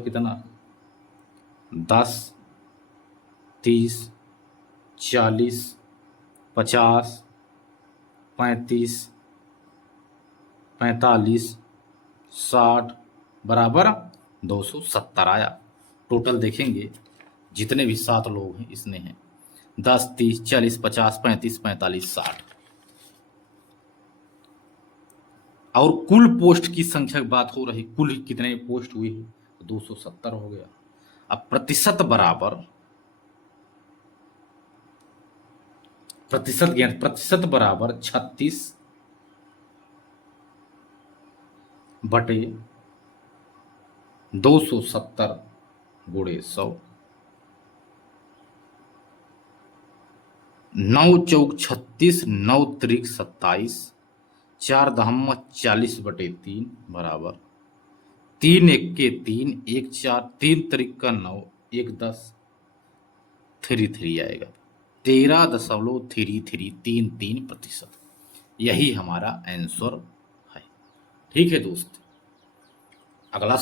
कितना 10 30 40 50 35 45 60 बराबर 270 आया। टोटल देखेंगे जितने भी 7 लोग हैं इसने हैं 10 30 40 50 35 45 60। और कुल पोस्ट की संख्या की बात हो रही, कुल कितने पोस्ट हुए हैं तो 270 हो गया। अब प्रतिशत बराबर 36 बटे 270 गुणे 100। 9 चौक 36, 9 त्रिक 27, 4 दहम 40 बटे 3 बराबर 3 एक के 3, 1 4, 3 त्रिक का 9, 1 10, 3 आएगा 13.3333%। यही हमारा आंसर है। ठीक है दोस्त, अगला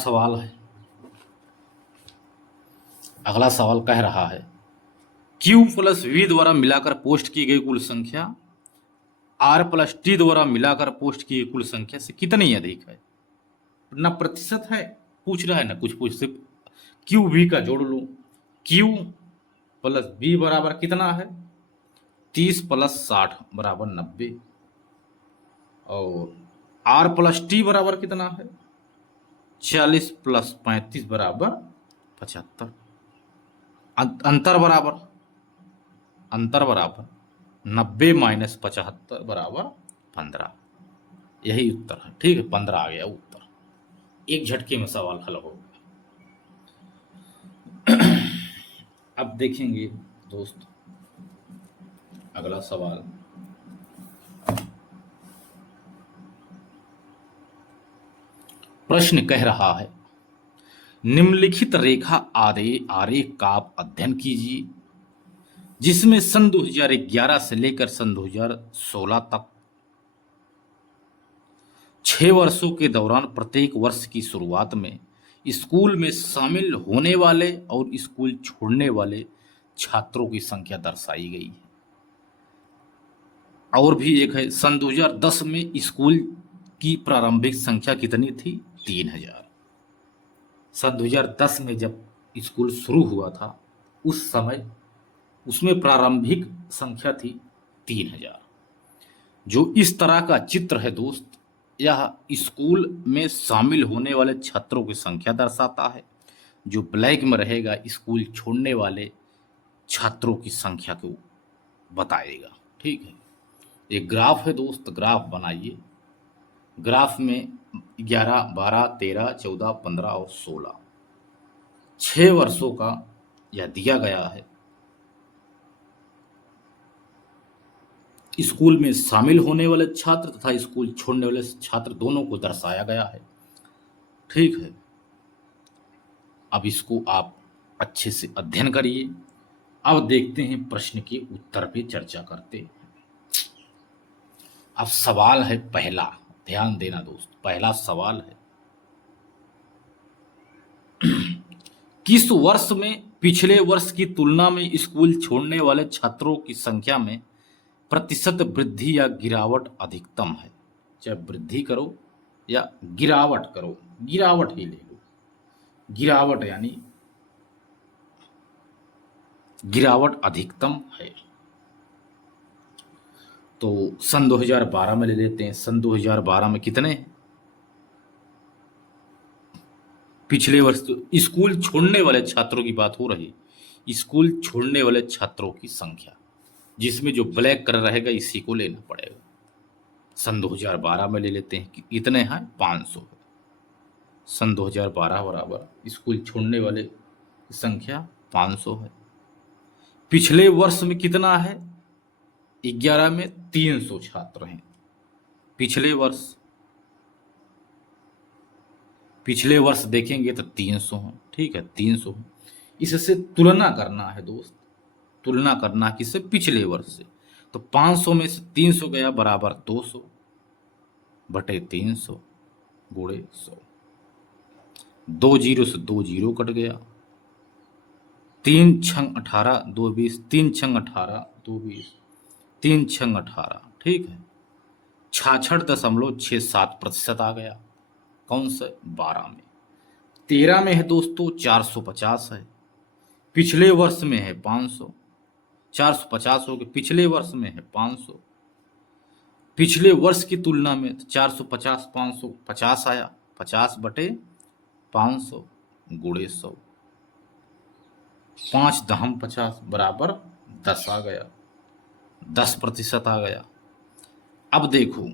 सवाल कह रहा है Q प्लस V द्वारा मिलाकर पोस्ट की गई कुल संख्या R प्लस T द्वारा मिलाकर पोस्ट की गई कुल संख्या से कितनी अधिक है। ना प्रतिशत है पूछ रहा है ना कुछ सिर्फ Q V का जोड़ लो। Q प्लस V बराबर कितना है 30 प्लस 60 बराबर 90 और R प्लस T बराबर कितना है 40 प्लस 35 बराबर 75। अंतर बराबर 90 माइनस 75 बराबर 15। यही उत्तर है। ठीक है, 15 आ गया उत्तर। एक झटके में सवाल हल हो गया। अब देखेंगे दोस्त अगला सवाल। प्रश्न कह रहा है निम्नलिखित रेखा आरेख का आप अध्ययन कीजिए जिसमें सन 2011 से लेकर सन 2016 तक 6 वर्षों के दौरान प्रत्येक वर्ष की शुरुआत में स्कूल में शामिल होने वाले और स्कूल छोड़ने वाले छात्रों की संख्या दर्शाई गई है। और भी एक है सन 2010 में स्कूल की प्रारंभिक संख्या कितनी थी 3000। सन 2010 में जब स्कूल शुरू हुआ था उस समय उसमें प्रारंभिक संख्या थी 3000। जो इस तरह का चित्र है दोस्त, यह स्कूल में शामिल होने वाले छात्रों की संख्या दर्शाता है। जो ब्लैक में रहेगा स्कूल छोड़ने वाले छात्रों की संख्या को बताएगा। ठीक है, एक ग्राफ है दोस्त, ग्राफ बनाइए। ग्राफ में 11, 12, 13, 14, 15 और 16 6 वर्षों का यह दिया गया है। स्कूल में शामिल होने वाले छात्र तथा स्कूल छोड़ने वाले छात्र दोनों को दर्शाया गया है। ठीक है, अब इसको आप अच्छे से अध्ययन करिए। अब देखते हैं प्रश्न के उत्तर पे चर्चा करते हैं। अब सवाल है पहला, ध्यान देना दोस्त। पहला सवाल है किस वर्ष में पिछले वर्ष की तुलना में स्कूल छोड़ने वाले छात्रों की संख्या में प्रतिशत वृद्धि या गिरावट अधिकतम है। चाहे वृद्धि करो या गिरावट करो, गिरावट ही ले लो। गिरावट यानी गिरावट अधिकतम है। तो सन 2012 में ले लेते हैं। सन 2012 में कितने पिछले वर्ष स्कूल छोड़ने वाले छात्रों की बात हो रही, स्कूल छोड़ने वाले छात्रों की संख्या जिसमें जो ब्लैक कलर रहेगा इसी को लेना पड़ेगा। सन 2012 में ले लेते हैं कि इतने हैं 500। सन 2012 बराबर स्कूल छोड़ने वाले की संख्या 500 है। पिछले वर्ष में कितना है? 11 में 300 छात्र हैं। पिछले वर्ष देखेंगे तो 300 है। ठीक है, 300 है। इससे तुलना करना है दोस्त, तुलना करना किससे? पिछले वर्ष से। तो 500 में से 300 गया बराबर 200 बटे 300 गुणे 100। 2 जीरो से 2 जीरो कट गया। 3 छंग 18 2 20, 3 छंग 18 2 20, 3 छंग 18। ठीक है, 66.67% आ गया। कौन से? 12 में। 13 में है दोस्तों 450 है। पिछले वर्ष में है 500। 450 हो गए, पिछले वर्ष में है 500। पिछले वर्ष की तुलना में 450 550 आया। 50 बटे 500 गुणे 100। 5 दहम 50 बराबर 10 आ गया। 10% आ गया। अब देखो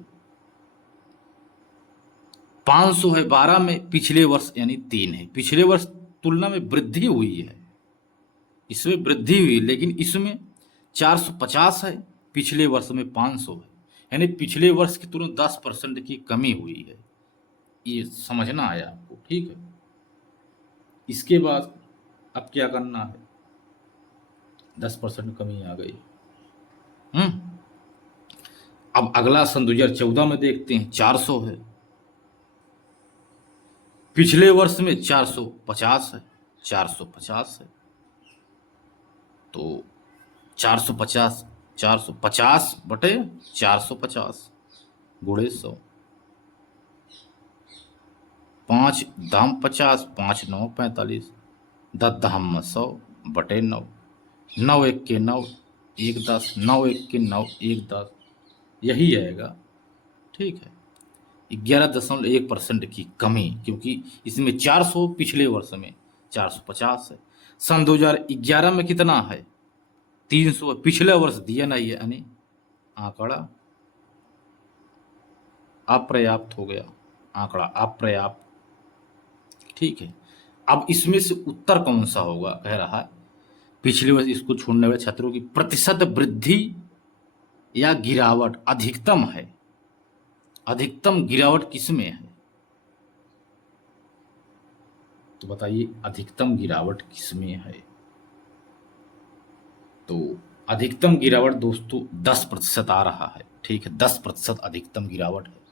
500 है 12 में, पिछले वर्ष यानी 3 है। पिछले वर्ष तुलना में वृद्धि हुई है, इसमें वृद्धि हुई, लेकिन इसमें 450 है, पिछले वर्ष में 500 है, यानी पिछले वर्ष की तुलना 10% की कमी हुई है। ये समझना है आपको। ठीक है, इसके बाद अब क्या करना है? 10% कमी आ गई। अब अगला सन 2014 में देखते हैं। 400 है, पिछले वर्ष में 450 है। 450 है तो 450 बटे 450 गुणे 100। 5 दाम 50, 5 9 45, 10 दाम 100 बटे 9। 9 1 के 9, 1 10, 9 1 के 9, 1 10, यही आएगा। ठीक है, 11.1% की कमी, क्योंकि इसमें 400 पिछले वर्ष में 450 है। सन 2011 में कितना है? 300। पिछले वर्ष दिया नहीं है, यानी आंकड़ा अपर्याप्त हो गया। आंकड़ा अपर्याप्त। ठीक है, अब इसमें से उत्तर कौन सा होगा? कह रहा है पिछले वर्ष इसको छोड़ने वाले छात्रों की प्रतिशत वृद्धि या गिरावट अधिकतम है। अधिकतम गिरावट किसमें है? तो बताइए, अधिकतम गिरावट किसमें है? तो अधिकतम गिरावट दोस्तों 10% आ रहा है। ठीक है, 10% अधिकतम गिरावट है।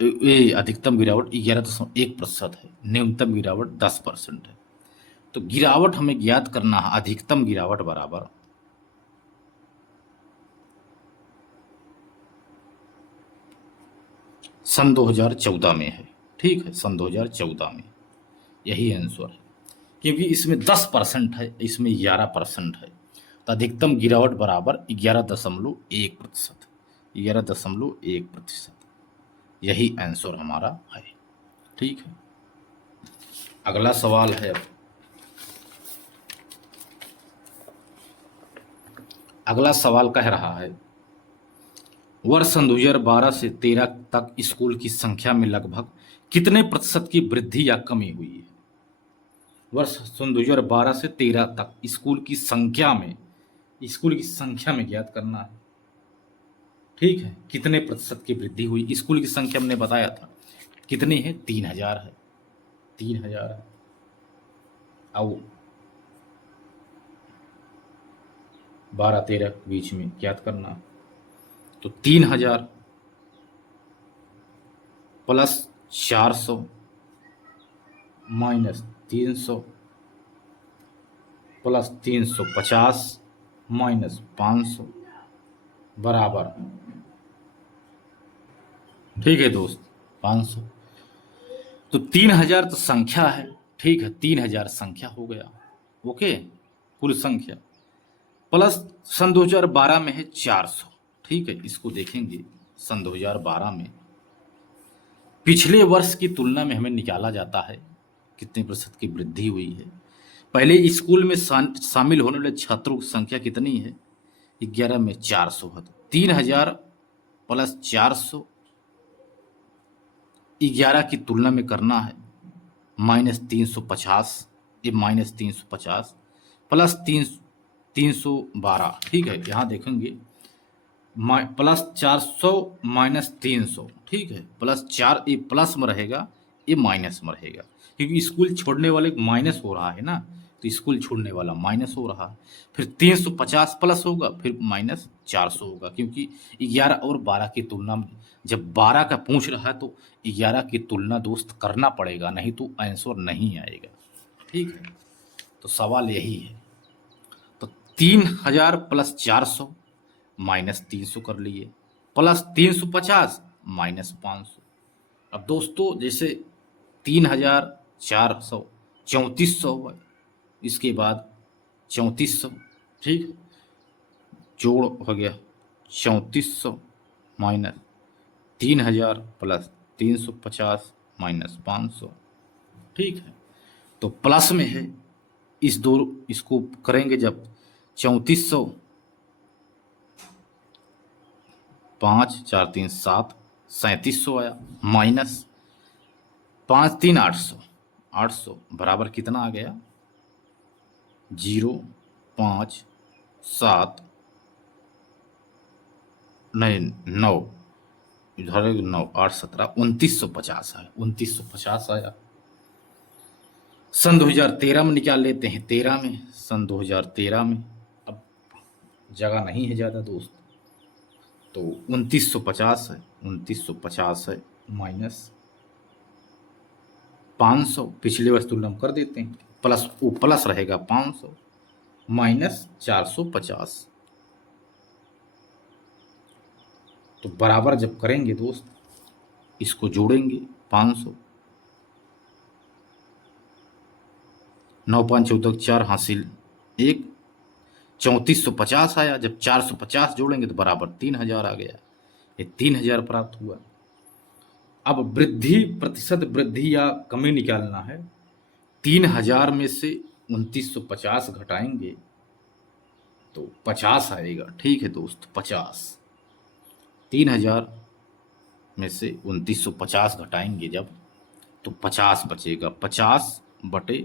ये अधिकतम गिरावट 11.1% है, न्यूनतम गिरावट 10% है। तो गिरावट हमें ज्ञात करना है। अधिकतम गिरावट बराबर सन 2014 में है। ठीक है, सन 2014 में यही आंसर है, क्योंकि इसमें 10% है, इसमें 11% है। तो अधिकतम गिरावट बराबर 11.1%। 11.1%, यही आंसर हमारा है। ठीक है, अगला सवाल है। अगला सवाल कह रहा है वर्ष सन 2012 से 13 तक स्कूल की संख्या में लगभग कितने प्रतिशत की वृद्धि या कमी हुई है? वर्ष सन 2012 से 13 तक स्कूल की संख्या में ज्ञात करना है। ठीक है, कितने प्रतिशत की वृद्धि हुई? स्कूल की संख्या हमने बताया था कितनी है? 3000 है। 3000 है। अब 12-13 के बीच में ज्ञात करना है। तो 3000 प्लस 400 माइनस 300 प्लस 350 माइनस 500 बराबर, ठीक है दोस्त, 500। तो 3000 तो संख्या है। ठीक है, 3000 संख्या हो गया। ओके, कुल संख्या प्लस सन 2012 में है 400। ठीक है, इसको देखेंगे। सन 2012 में पिछले वर्ष की तुलना में हमें निकाला जाता है कितने प्रतिशत की वृद्धि हुई है। पहले स्कूल में शामिल होने वाले छात्रों की संख्या कितनी है? 11 में 400 है। 3000 प्लस 400 11 की तुलना में करना है -350, ये -350 प्लस 312, ठीक है। यहाँ देखेंगे प्लस 400 -300, ठीक है। प्लस 4, ये प्लस में रहेगा, ये माइनस में रहेगा, क्योंकि स्कूल छोड़ने वाले माइनस हो रहा है ना, तो स्कूल छोड़ने वाला माइनस हो रहा है। फिर 350 प्लस होगा, फिर -400 होगा, क्योंकि 11 और 12 की तुलना में, जब 12 का पूछ रहा है तो 11 की तुलना दोस्त करना पड़ेगा, नहीं तो आंसर नहीं आएगा, ठीक है। तो सवाल यही है। तो 3000 प्लस 400 -300 कर लिए, प्लस 350 -500। अब दोस्तों जैसे 3400 3400 हुआ, इसके बाद 3400, ठीक, जोड़ हो गया 3400 माइनस 3000 प्लस 350 -500, ठीक है। तो प्लस में है, इस दो इसको करेंगे जब 3400, 5 4 3 7 3700 आया, माइनस 5 3 800, 800 बराबर कितना आ गया? 0 5 7 नहीं 9, इधर 9 8 17 2950 आया, 2950 आया। सन 2013 में निकाल लेते हैं, 13 में, सन 2013 में, अब जगह नहीं है ज़्यादा दोस्त, तो 2950 है, 2950 है माइनस 500, पिछले वर्ष तुलना हम कर देते हैं, प्लस वो प्लस रहेगा 500 माइनस 450। तो बराबर जब करेंगे दोस्त, इसको जोड़ेंगे 500, 9 5 14 4 हासिल 1, 3450 आया। जब 450 जोड़ेंगे तो बराबर 3000 आ गया, ये 3000 प्राप्त हुआ। अब वृद्धि प्रतिशत वृद्धि या कमी निकालना है। 3000 में से 2950 घटाएंगे तो 50 आएगा, ठीक है दोस्त, 50। 3000 में से 2950 घटाएंगे जब, तो 50 बचेगा, 50 बटे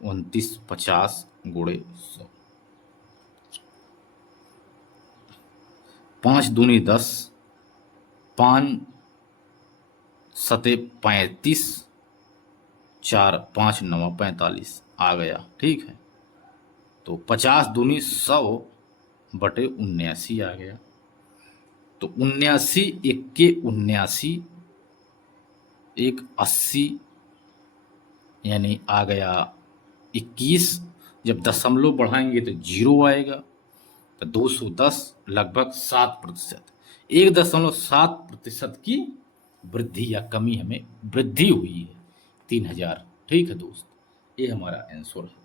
2950 गुणे 100, 5 दूनी 10, 5 सते 35, 4 5 9 45 आ गया, ठीक है। तो 50 दूनी 100 बटे 79 आ गया। तो 79 एक के 79, एक 80, यानी आ गया 21। जब दशमलव बढ़ाएंगे तो 0 आएगा, तो 210 लगभग 7%, 1.7% की वृद्धि या कमी हमें वृद्धि हुई है 3000, ठीक है दोस्त, ये हमारा आंसर है।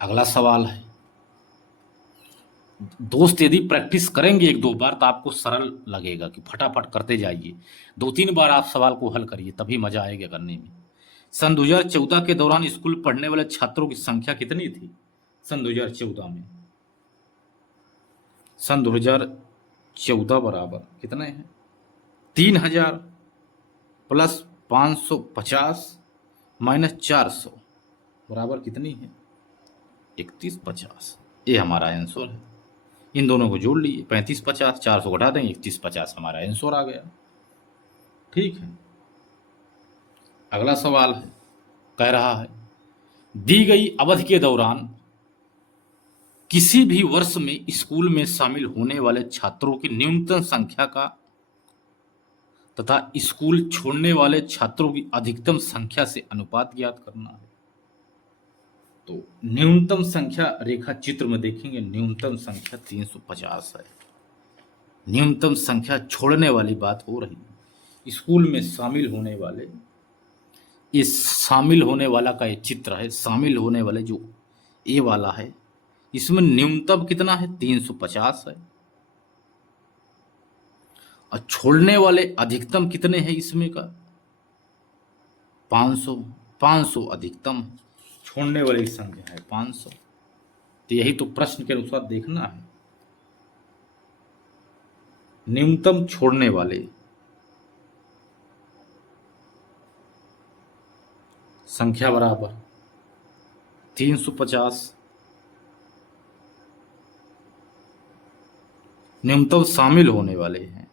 अगला सवाल है दोस्त, यदि प्रैक्टिस करेंगे 1-2 बार तो आपको सरल लगेगा कि फटाफट करते जाइए, 2-3 बार आप सवाल को हल करिए तभी मजा आएगा करने में। सन 2014 के दौरान स्कूल पढ़ने वाले छात्रों की संख्या कितनी थी? सन 2014 में, सन 2014 बराबर कितने हैं? 3000 प्लस 550 माइनस 400 बराबर कितनी है? 3150, ये हमारा आंसर है। इन दोनों को जोड़ लिए, 3550, 400 घटा देंगे, 3150 हमारा आंसर आ गया, ठीक है। अगला सवाल है, कह रहा है दी गई अवधि के दौरान किसी भी वर्ष में स्कूल में शामिल होने वाले छात्रों की न्यूनतम संख्या का तथा स्कूल छोड़ने वाले छात्रों की अधिकतम संख्या से अनुपात ज्ञात करना है। तो न्यूनतम संख्या रेखा चित्र में देखेंगे, न्यूनतम संख्या 350 है, न्यूनतम संख्या छोड़ने वाली बात हो रही है। स्कूल में शामिल होने वाले, इस शामिल होने वाला का ये चित्र है, शामिल होने वाले जो ए वाला है, इसमें न्यूनतम कितना है? 350 है, और छोड़ने वाले अधिकतम कितने हैं इसमें का? 500, 500 अधिकतम, छोड़ने वाली संख्या है 500। तो यही तो प्रश्न के अनुसार देखना है। न्यूनतम छोड़ने वाले संख्या बराबर 350, न्यूनतम शामिल होने वाले हैं,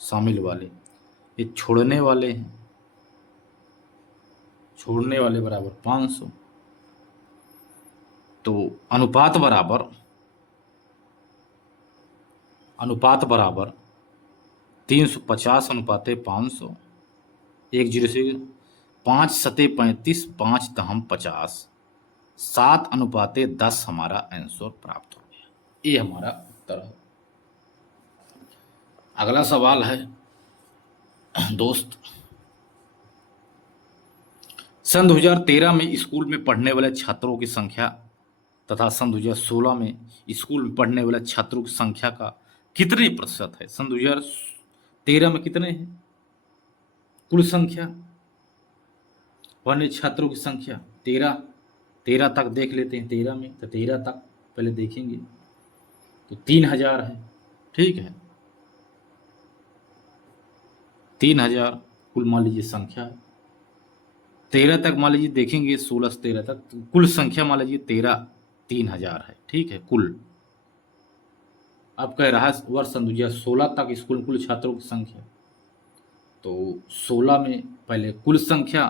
शामिल वाले ये छोड़ने वाले हैं, छोड़ने वाले बराबर 500। तो अनुपात बराबर 350 अनुपाते 500। 10 से 5 सते 35, 5 दहम 50, 7 अनुपाते 10 हमारा आंसर प्राप्त हो गया। ये हमारा उत्तर है। अगला सवाल है दोस्त, सन 2013 में स्कूल में पढ़ने वाले छात्रों की संख्या तथा सन 2016 में स्कूल में पढ़ने वाले छात्रों की संख्या का कितने प्रतिशत है? सन 2013 में कितने हैं कुल संख्या पढ़ने छात्रों की संख्या? 13 तक देख लेते हैं। 13 में तो 13 तक पहले देखेंगे तो 3000 है। ठीक है, 3000 कुल मान लीजिए संख्या है। 13 तक मान लीजिए देखेंगे, 16 से 13 तक तो कुल संख्या मान लीजिए 3000 है। ठीक है, कुल। अब कह रहा है वर्ष सन 2016 तक स्कूल में कुल छात्रों की संख्या, तो 16 में पहले कुल संख्या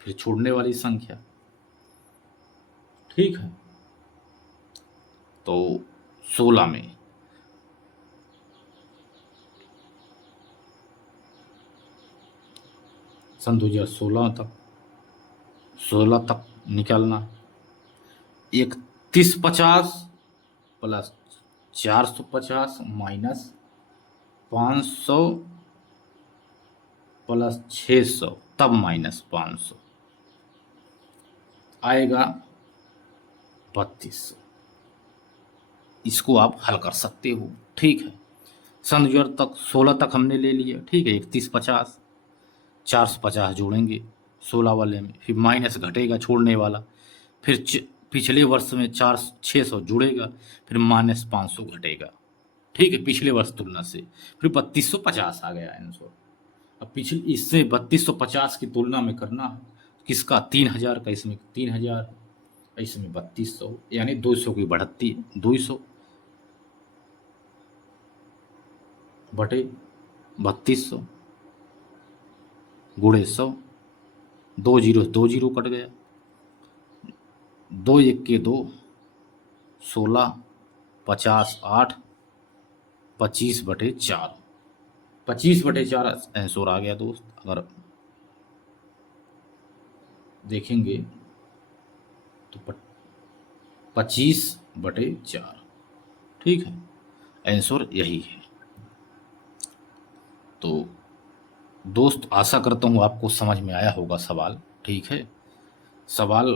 फिर छोड़ने वाली संख्या। ठीक है, तो 16 में सन 2016 तक 16 तक निकालना। 3150 प्लस 450 माइनस 500 प्लस 600 तब माइनस 500 आएगा 3200। इसको आप हल कर सकते हो। ठीक है, सन 2000 तक 16 तक हमने ले लिया। ठीक है, 3150 450 जोड़ेंगे 16 वाले में, फिर माइनस घटेगा छोड़ने वाला, फिर पिछले वर्ष में 600 जुड़ेगा, फिर माइनस 500 घटेगा। ठीक है, पिछले वर्ष तुलना से फिर 3250 आ गया आंसर। अब पिछले इससे 3250 की तुलना में करना है किसका? 3000 का। इसमें 3000, इसमें 3200, यानी 200 की बढ़ती 200 बटे 3200 गुणे 100। 2 जीरो कट गया, 2 1 के 2, 16, 50 8, 25 बटे 4, 25 बटे 4 आंसर आ गया दोस्त। अगर देखेंगे तो 25 बटे 4। ठीक है, आंसर यही है। तो दोस्त आशा करता हूँ आपको समझ में आया होगा सवाल। ठीक है, सवाल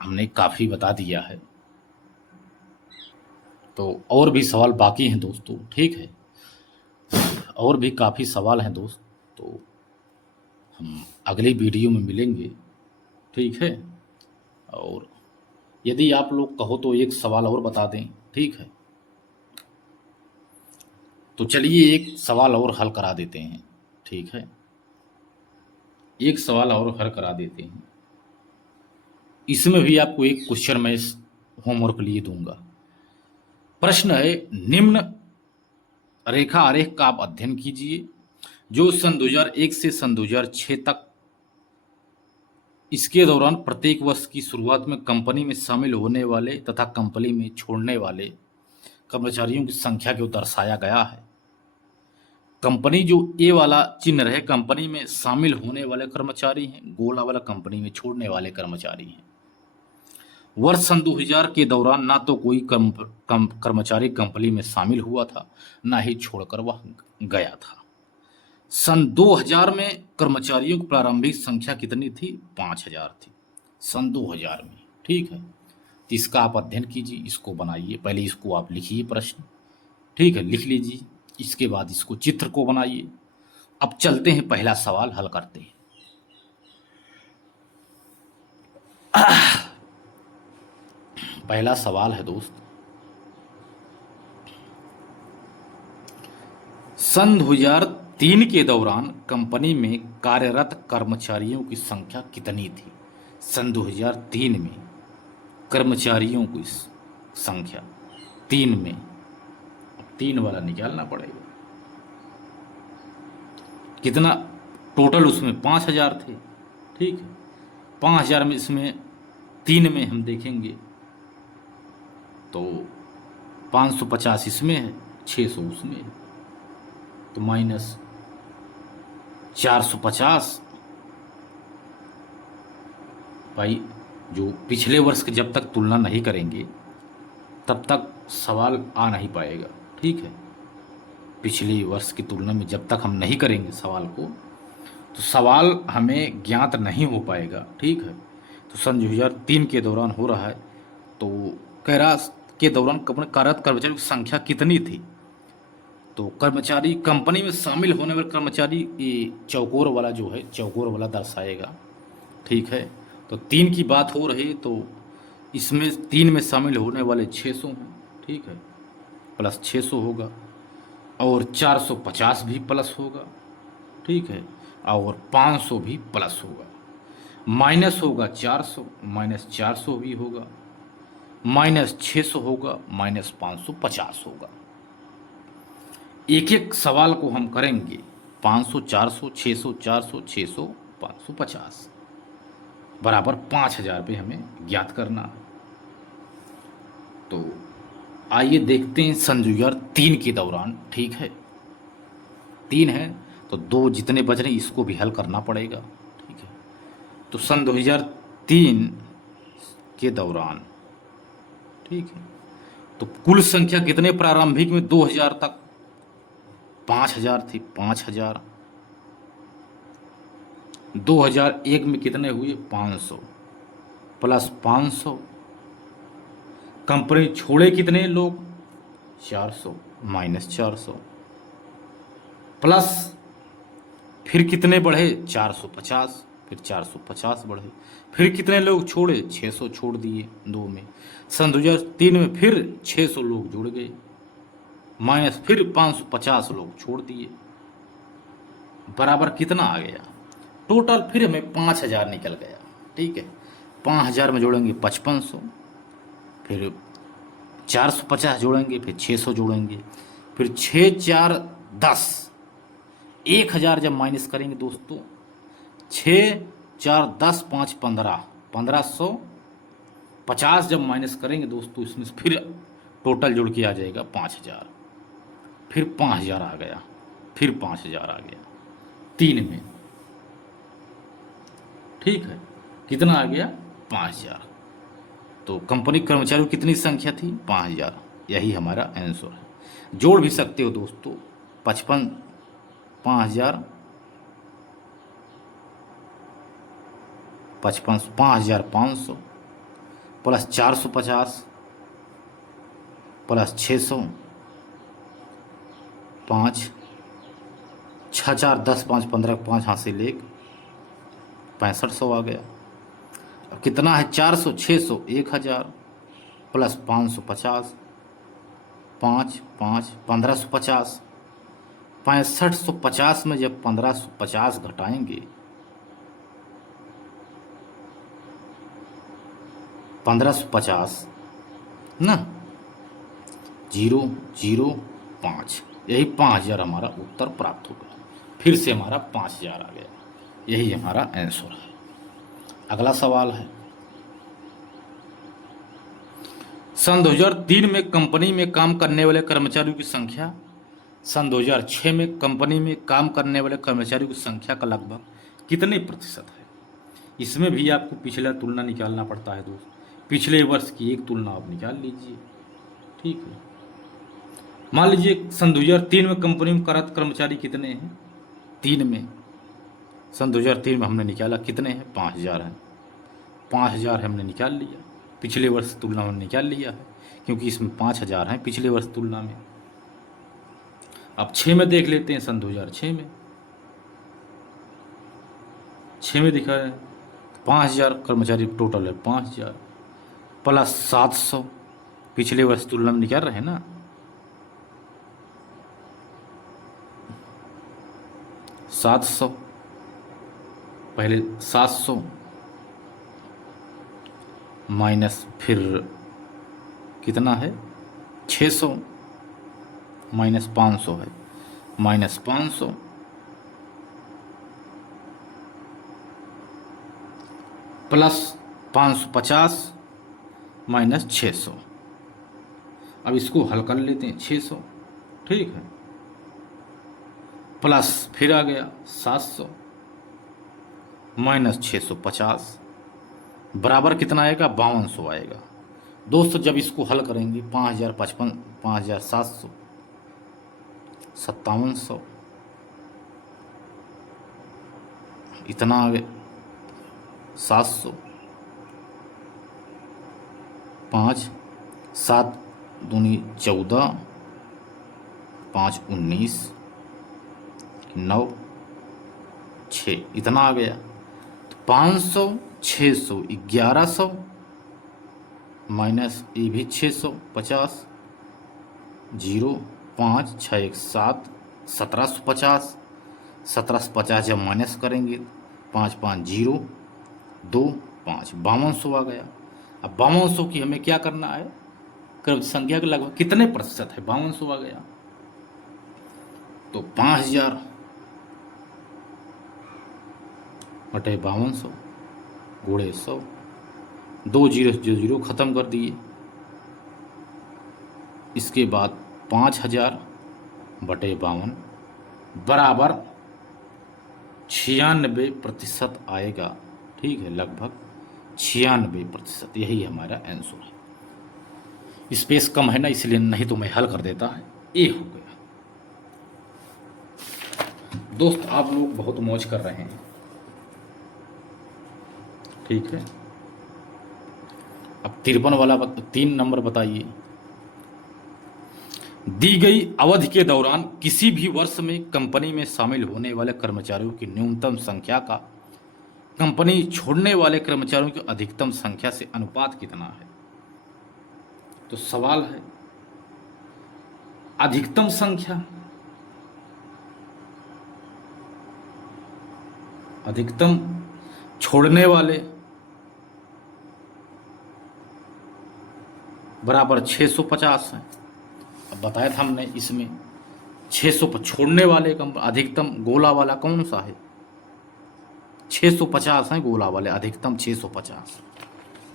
हमने काफ़ी बता दिया है, तो और भी सवाल बाकी हैं दोस्तों। ठीक है, और भी काफ़ी सवाल हैं दोस्त, तो हम अगली वीडियो में मिलेंगे। ठीक है, और यदि आप लोग कहो तो एक सवाल और बता दें। ठीक है, तो चलिए एक सवाल और हल करा देते हैं। ठीक है, एक सवाल और हल करा देते हैं। इसमें भी आपको एक क्वेश्चन मैं होमवर्क लिए दूंगा। प्रश्न है, निम्न रेखा आरेख का आप अध्ययन कीजिए जो सन 2001 से सन 2006 तक इसके दौरान प्रत्येक वर्ष की शुरुआत में कंपनी में शामिल होने वाले तथा कंपनी में छोड़ने वाले कर्मचारियों की संख्या को दर्शाया गया है। कंपनी जो ए वाला चिन्ह रहे कंपनी में शामिल होने वाले कर्मचारी हैं, गोला वाला कंपनी में छोड़ने वाले कर्मचारी हैं। वर्ष सन 2000 के दौरान ना तो कोई कर्मचारी कंपनी में शामिल हुआ था, ना ही छोड़कर वह गया था। सन 2000 में कर्मचारियों की प्रारंभिक संख्या कितनी थी? 5000 थी सन 2000 में। ठीक है, तो इसका आप अध्ययन कीजिए, इसको बनाइए। पहले इसको आप लिखिए प्रश्न। ठीक है, लिख लीजिए, इसके बाद इसको चित्र को बनाइए। अब चलते हैं, पहला सवाल हल करते हैं। पहला सवाल है दोस्त, सन 2003 के दौरान कंपनी में कार्यरत कर्मचारियों की संख्या कितनी थी? सन 2003 में कर्मचारियों की संख्या, तीन में, तीन वाला निकालना पड़ेगा, कितना टोटल उसमें 5,000 थे। ठीक है, 5,000 में इसमें तीन में हम देखेंगे तो 550 इसमें है, 600 उसमें है, तो माइनस 450। भाई जो पिछले वर्ष के जब तक तुलना नहीं करेंगे तब तक सवाल आ नहीं पाएगा। ठीक है, पिछले वर्ष की तुलना में जब तक हम नहीं करेंगे सवाल को तो सवाल हमें ज्ञात नहीं हो पाएगा। ठीक है, तो सन 2003 के दौरान हो रहा है, तो कैरा के दौरान कंपनी कार्यरत कर्मचारियों की संख्या कितनी थी? तो कर्मचारी, कंपनी में शामिल होने वाले कर्मचारी, ये चौकोर वाला जो है, चौकोर वाला दर्शाएगा। ठीक है, तो तीन की बात हो रही तो इसमें तीन में शामिल होने वाले 600 हैं। ठीक है, प्लस 600 होगा और 450 भी प्लस होगा। ठीक है, और 500 भी प्लस होगा, माइनस होगा 400, माइनस 400 भी होगा, माइनस 600 होगा, माइनस 550 होगा। एक एक सवाल को हम करेंगे, 500, 400, 600, 400, 600, 550 बराबर 5,000 पे हमें ज्ञात करना है। तो आइए देखते हैं सन 2003 के दौरान। ठीक है, तीन है तो दो जितने बच रहे इसको भी हल करना पड़ेगा। ठीक है, तो सन 2003 के दौरान, ठीक है, तो कुल संख्या कितने, प्रारंभिक में 2000 तक 5,000 थी, 5,000। 2001 में कितने हुए, 500 प्लस 500। कंपनी छोड़े कितने लोग, 400 माइनस 400 प्लस फिर कितने बढ़े, 450, फिर 450 बढ़े, फिर कितने लोग छोड़े, 600 छोड़ दिए दो में। सन 2003 में फिर 600 लोग जुड़ गए, माइनस फिर 550 लोग छोड़ दिए, बराबर कितना आ गया, टोटल फिर हमें 5,000 निकल गया। ठीक है, 5,000 में जोड़ेंगे 5500, फिर 450 जोड़ेंगे, फिर 600 जोड़ेंगे, फिर 6 4 10, 1,000 जब माइनस करेंगे दोस्तों, 6 4 10 5 15, 1550 जब माइनस करेंगे दोस्तों, इसमें फिर टोटल जुड़ के आ जाएगा 5,000, फिर 5,000 आ गया, फिर 5,000 आ गया तीन में। ठीक है, कितना आ गया, 5,000। तो कंपनी कर्मचारियों की कितनी संख्या थी, 5,000। यही हमारा आंसर है। जोड़ भी सकते हो दोस्तों, 55 5,000 55 5,500 प्लस 450 प्लस 600, 5 6 4 10 5 15 5 हासिल 1, 6500 आ गया। अब कितना है, 400 600 1,000 प्लस 550, 5 5 1550, 6550 में जब 1550 घटाएंगे, 1550 ना, 005, यही 5,000 हमारा उत्तर प्राप्त हो गया। फिर से हमारा 5,000 आ गया, यही हमारा आंसर है। अगला सवाल है, सन 2003 में कंपनी में काम करने वाले कर्मचारियों की संख्या, सन 2006 में कंपनी में काम करने वाले कर्मचारियों की संख्या का लगभग कितने प्रतिशत है? इसमें भी आपको पिछला तुलना निकालना पड़ता है दोस्त, पिछले वर्ष की एक तुलना आप निकाल लीजिए। ठीक है, मान लीजिए सन 2003 में कंपनी में कार्यरत कर्मचारी कितने हैं, तीन में, सन 2003 में हमने निकाला कितने हैं, 5,000 हैं, 5,000 हमने निकाल लिया, पिछले वर्ष तुलना में निकाल लिया है, क्योंकि इसमें 5,000 हैं पिछले वर्ष तुलना में। अब 6 में देख लेते हैं, सन 2006 में, 6 में दिखा है 5,000 कर्मचारी टोटल है, 5,000 प्लस 700, पिछले वर्ष तुलना में निकाल रहे हैं ना, 700 पहले 700 माइनस फिर कितना है 600 माइनस 500 है, माइनस 500 प्लस 550 माइनस 600। अब इसको हल कर लेते हैं 600, ठीक है, प्लस फिर आ गया 700 माइनस 650 बराबर कितना आएगा 5200 आएगा। दोस्तों जब इसको हल करेंगे 5055 5700 5700 इतना आ गया 700 5 7 दूनी 14 5 19 9 6 इतना आ गया। तो 500 600 1100 माइनस ये भी 650 0 5 6 1 7 1750 1750 जब माइनस करेंगे 5 5 0 2 5 5200 आ गया। अब 5200 की हमें क्या करना है, क्रम संख्या के लगभग कितने प्रतिशत है, 5200 आ गया तो 5000 बटे 5200 गुणे 100, 2 जीरो जीरो खत्म कर दिए। इसके बाद 5000 बटे 52 बराबर 96% आएगा, ठीक है, लगभग 96%, यही हमारा आंसर है। स्पेस कम है ना इसलिए, नहीं तो मैं हल कर देता है। ए हो गया। दोस्त आप लोग बहुत मौज कर रहे हैं, ठीक है। अब 53 वाला 3 नंबर बताइए। दी गई अवधि के दौरान किसी भी वर्ष में कंपनी में शामिल होने वाले कर्मचारियों की न्यूनतम संख्या का कंपनी छोड़ने वाले कर्मचारियों की अधिकतम संख्या से अनुपात कितना है। तो सवाल है अधिकतम संख्या, अधिकतम छोड़ने वाले बराबर 650 है। अब बताया था हमने इसमें 600 पर छोड़ने वाले कम अधिकतम गोला वाला कौन सा है, 650 है गोला वाले, अधिकतम 650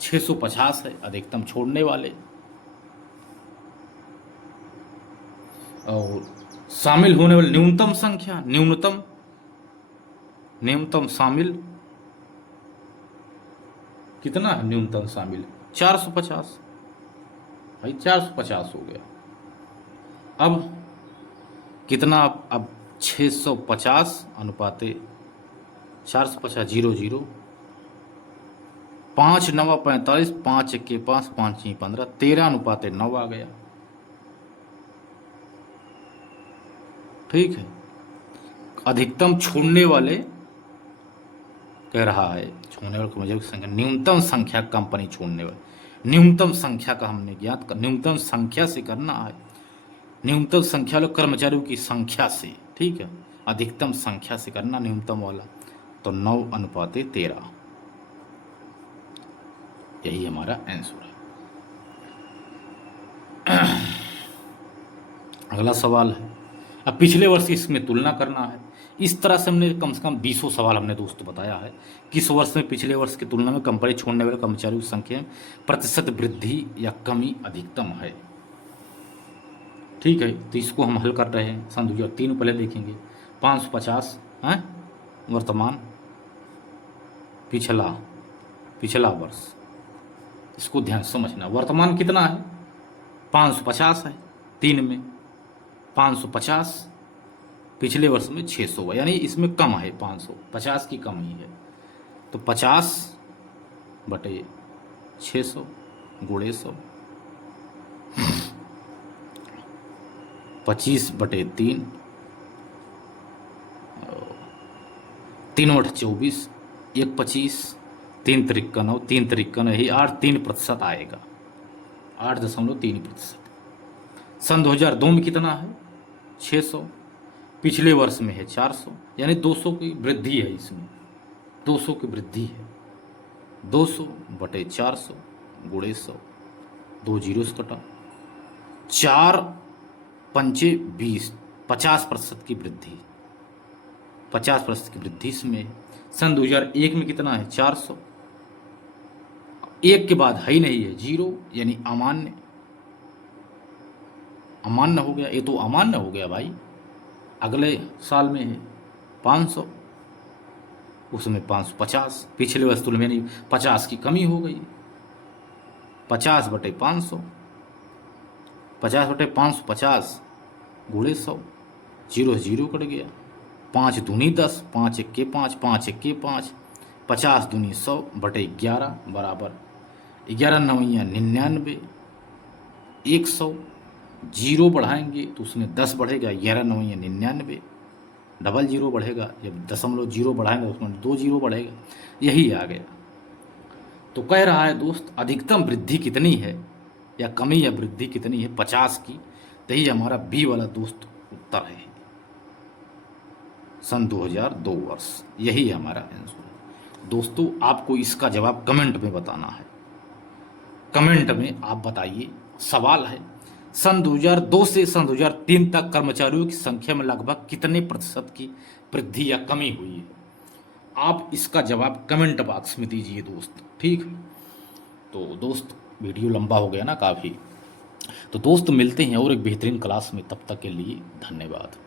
650 है अधिकतम छोड़ने वाले। और शामिल होने वाले न्यूनतम संख्या, न्यूनतम शामिल कितना है, न्यूनतम शामिल 450 भाई, 450 हो गया। अब कितना, अब 650 अनुपाते 450 0 0 5 9 45 5 1 5 5 6 15 13 अनुपाते 9 आ गया, ठीक है। अधिकतम छोड़ने वाले कह रहा है, छोड़ने वाले कर्मचारियों की संख्या, न्यूनतम संख्या कंपनी छोड़ने वाले, न्यूनतम संख्या का हमने ज्ञात कर, न्यूनतम संख्या से करना है, न्यूनतम संख्या वाले कर्मचारियों की संख्या से, ठीक है, अधिकतम संख्या से करना न्यूनतम वाला, तो 9 अनुपाते 13, यही हमारा आंसर है। अगला सवाल है, अब पिछले वर्ष की इसमें तुलना करना है। इस तरह से हमने कम से कम 20 सवाल हमने दोस्तों बताया है, किस वर्ष में पिछले वर्ष की तुलना में कंपनी छोड़ने वाले कर्मचारियों की संख्या में प्रतिशत वृद्धि या कमी अधिकतम है, ठीक है। तो इसको हम हल कर रहे हैं, सन 2003 पहले देखेंगे। 550 है वर्तमान, पिछला वर्ष, इसको ध्यान से समझना। वर्तमान कितना है 550 है, 3 में 550, पिछले वर्ष में 600 है, यानी इसमें कम है, 550 की कमी है। तो 50 बटे 600 गुणे 100, 25 बटे 3, 3 बटे 24, 1 25, 3 तिरक्कन और 3 तिरक्कन यही 8.3% आएगा, 8.3%। सन 2002 में कितना है? 600। पिछले वर्ष में है 400, यानी 200 की वृद्धि है इसमें, 200 की वृद्धि है। 200 बटे 400 गुणे 100, 2 जीरो से कटा, 4 पंचे 20, 50% की वृद्धि, 50% की वृद्धि इसमें है। सन 2001 में कितना है? 400। एक के बाद है ही नहीं है, जीरो, यानी अमान्य, अमान्य हो गया, ये तो अमान्य हो गया भाई। अगले साल में है 500, उसमें 550, पिछले वर्ष तुलना में नहीं, 50 की कमी हो गई। 50 बटे 500, 50 बटे 550 गुणे 100, जीरो से जीरो कट गया, 5 दूनी 10, 5 इक्के 5, 5 इक्के 5, 50 दूनी 100 बटे 11 बराबर 11 नवैया 99, 100, जीरो बढ़ाएंगे तो उसमें 10 बढ़ेगा, 11 नवैया 99, डबल जीरो बढ़ेगा, जब दशमलव जीरो बढ़ाएंगे उसमें 2 जीरो बढ़ेगा, यही आ गया। तो कह रहा है दोस्त अधिकतम वृद्धि कितनी है या कमी या वृद्धि कितनी है 50 की, तो यही हमारा बी वाला दोस्त उत्तर है, सन 2002 वर्ष, यही हमारा आंसर। दोस्तों आपको इसका जवाब कमेंट में बताना है, कमेंट में आप बताइए। सवाल है सन 2002 से सन 2003 तक कर्मचारियों की संख्या में लगभग कितने प्रतिशत की वृद्धि या कमी हुई है? आप इसका जवाब कमेंट बॉक्स में दीजिए दोस्त, ठीक। तो दोस्त वीडियो लंबा हो गया ना काफ़ी, तो दोस्त मिलते हैं और एक बेहतरीन क्लास में, तब तक के लिए धन्यवाद।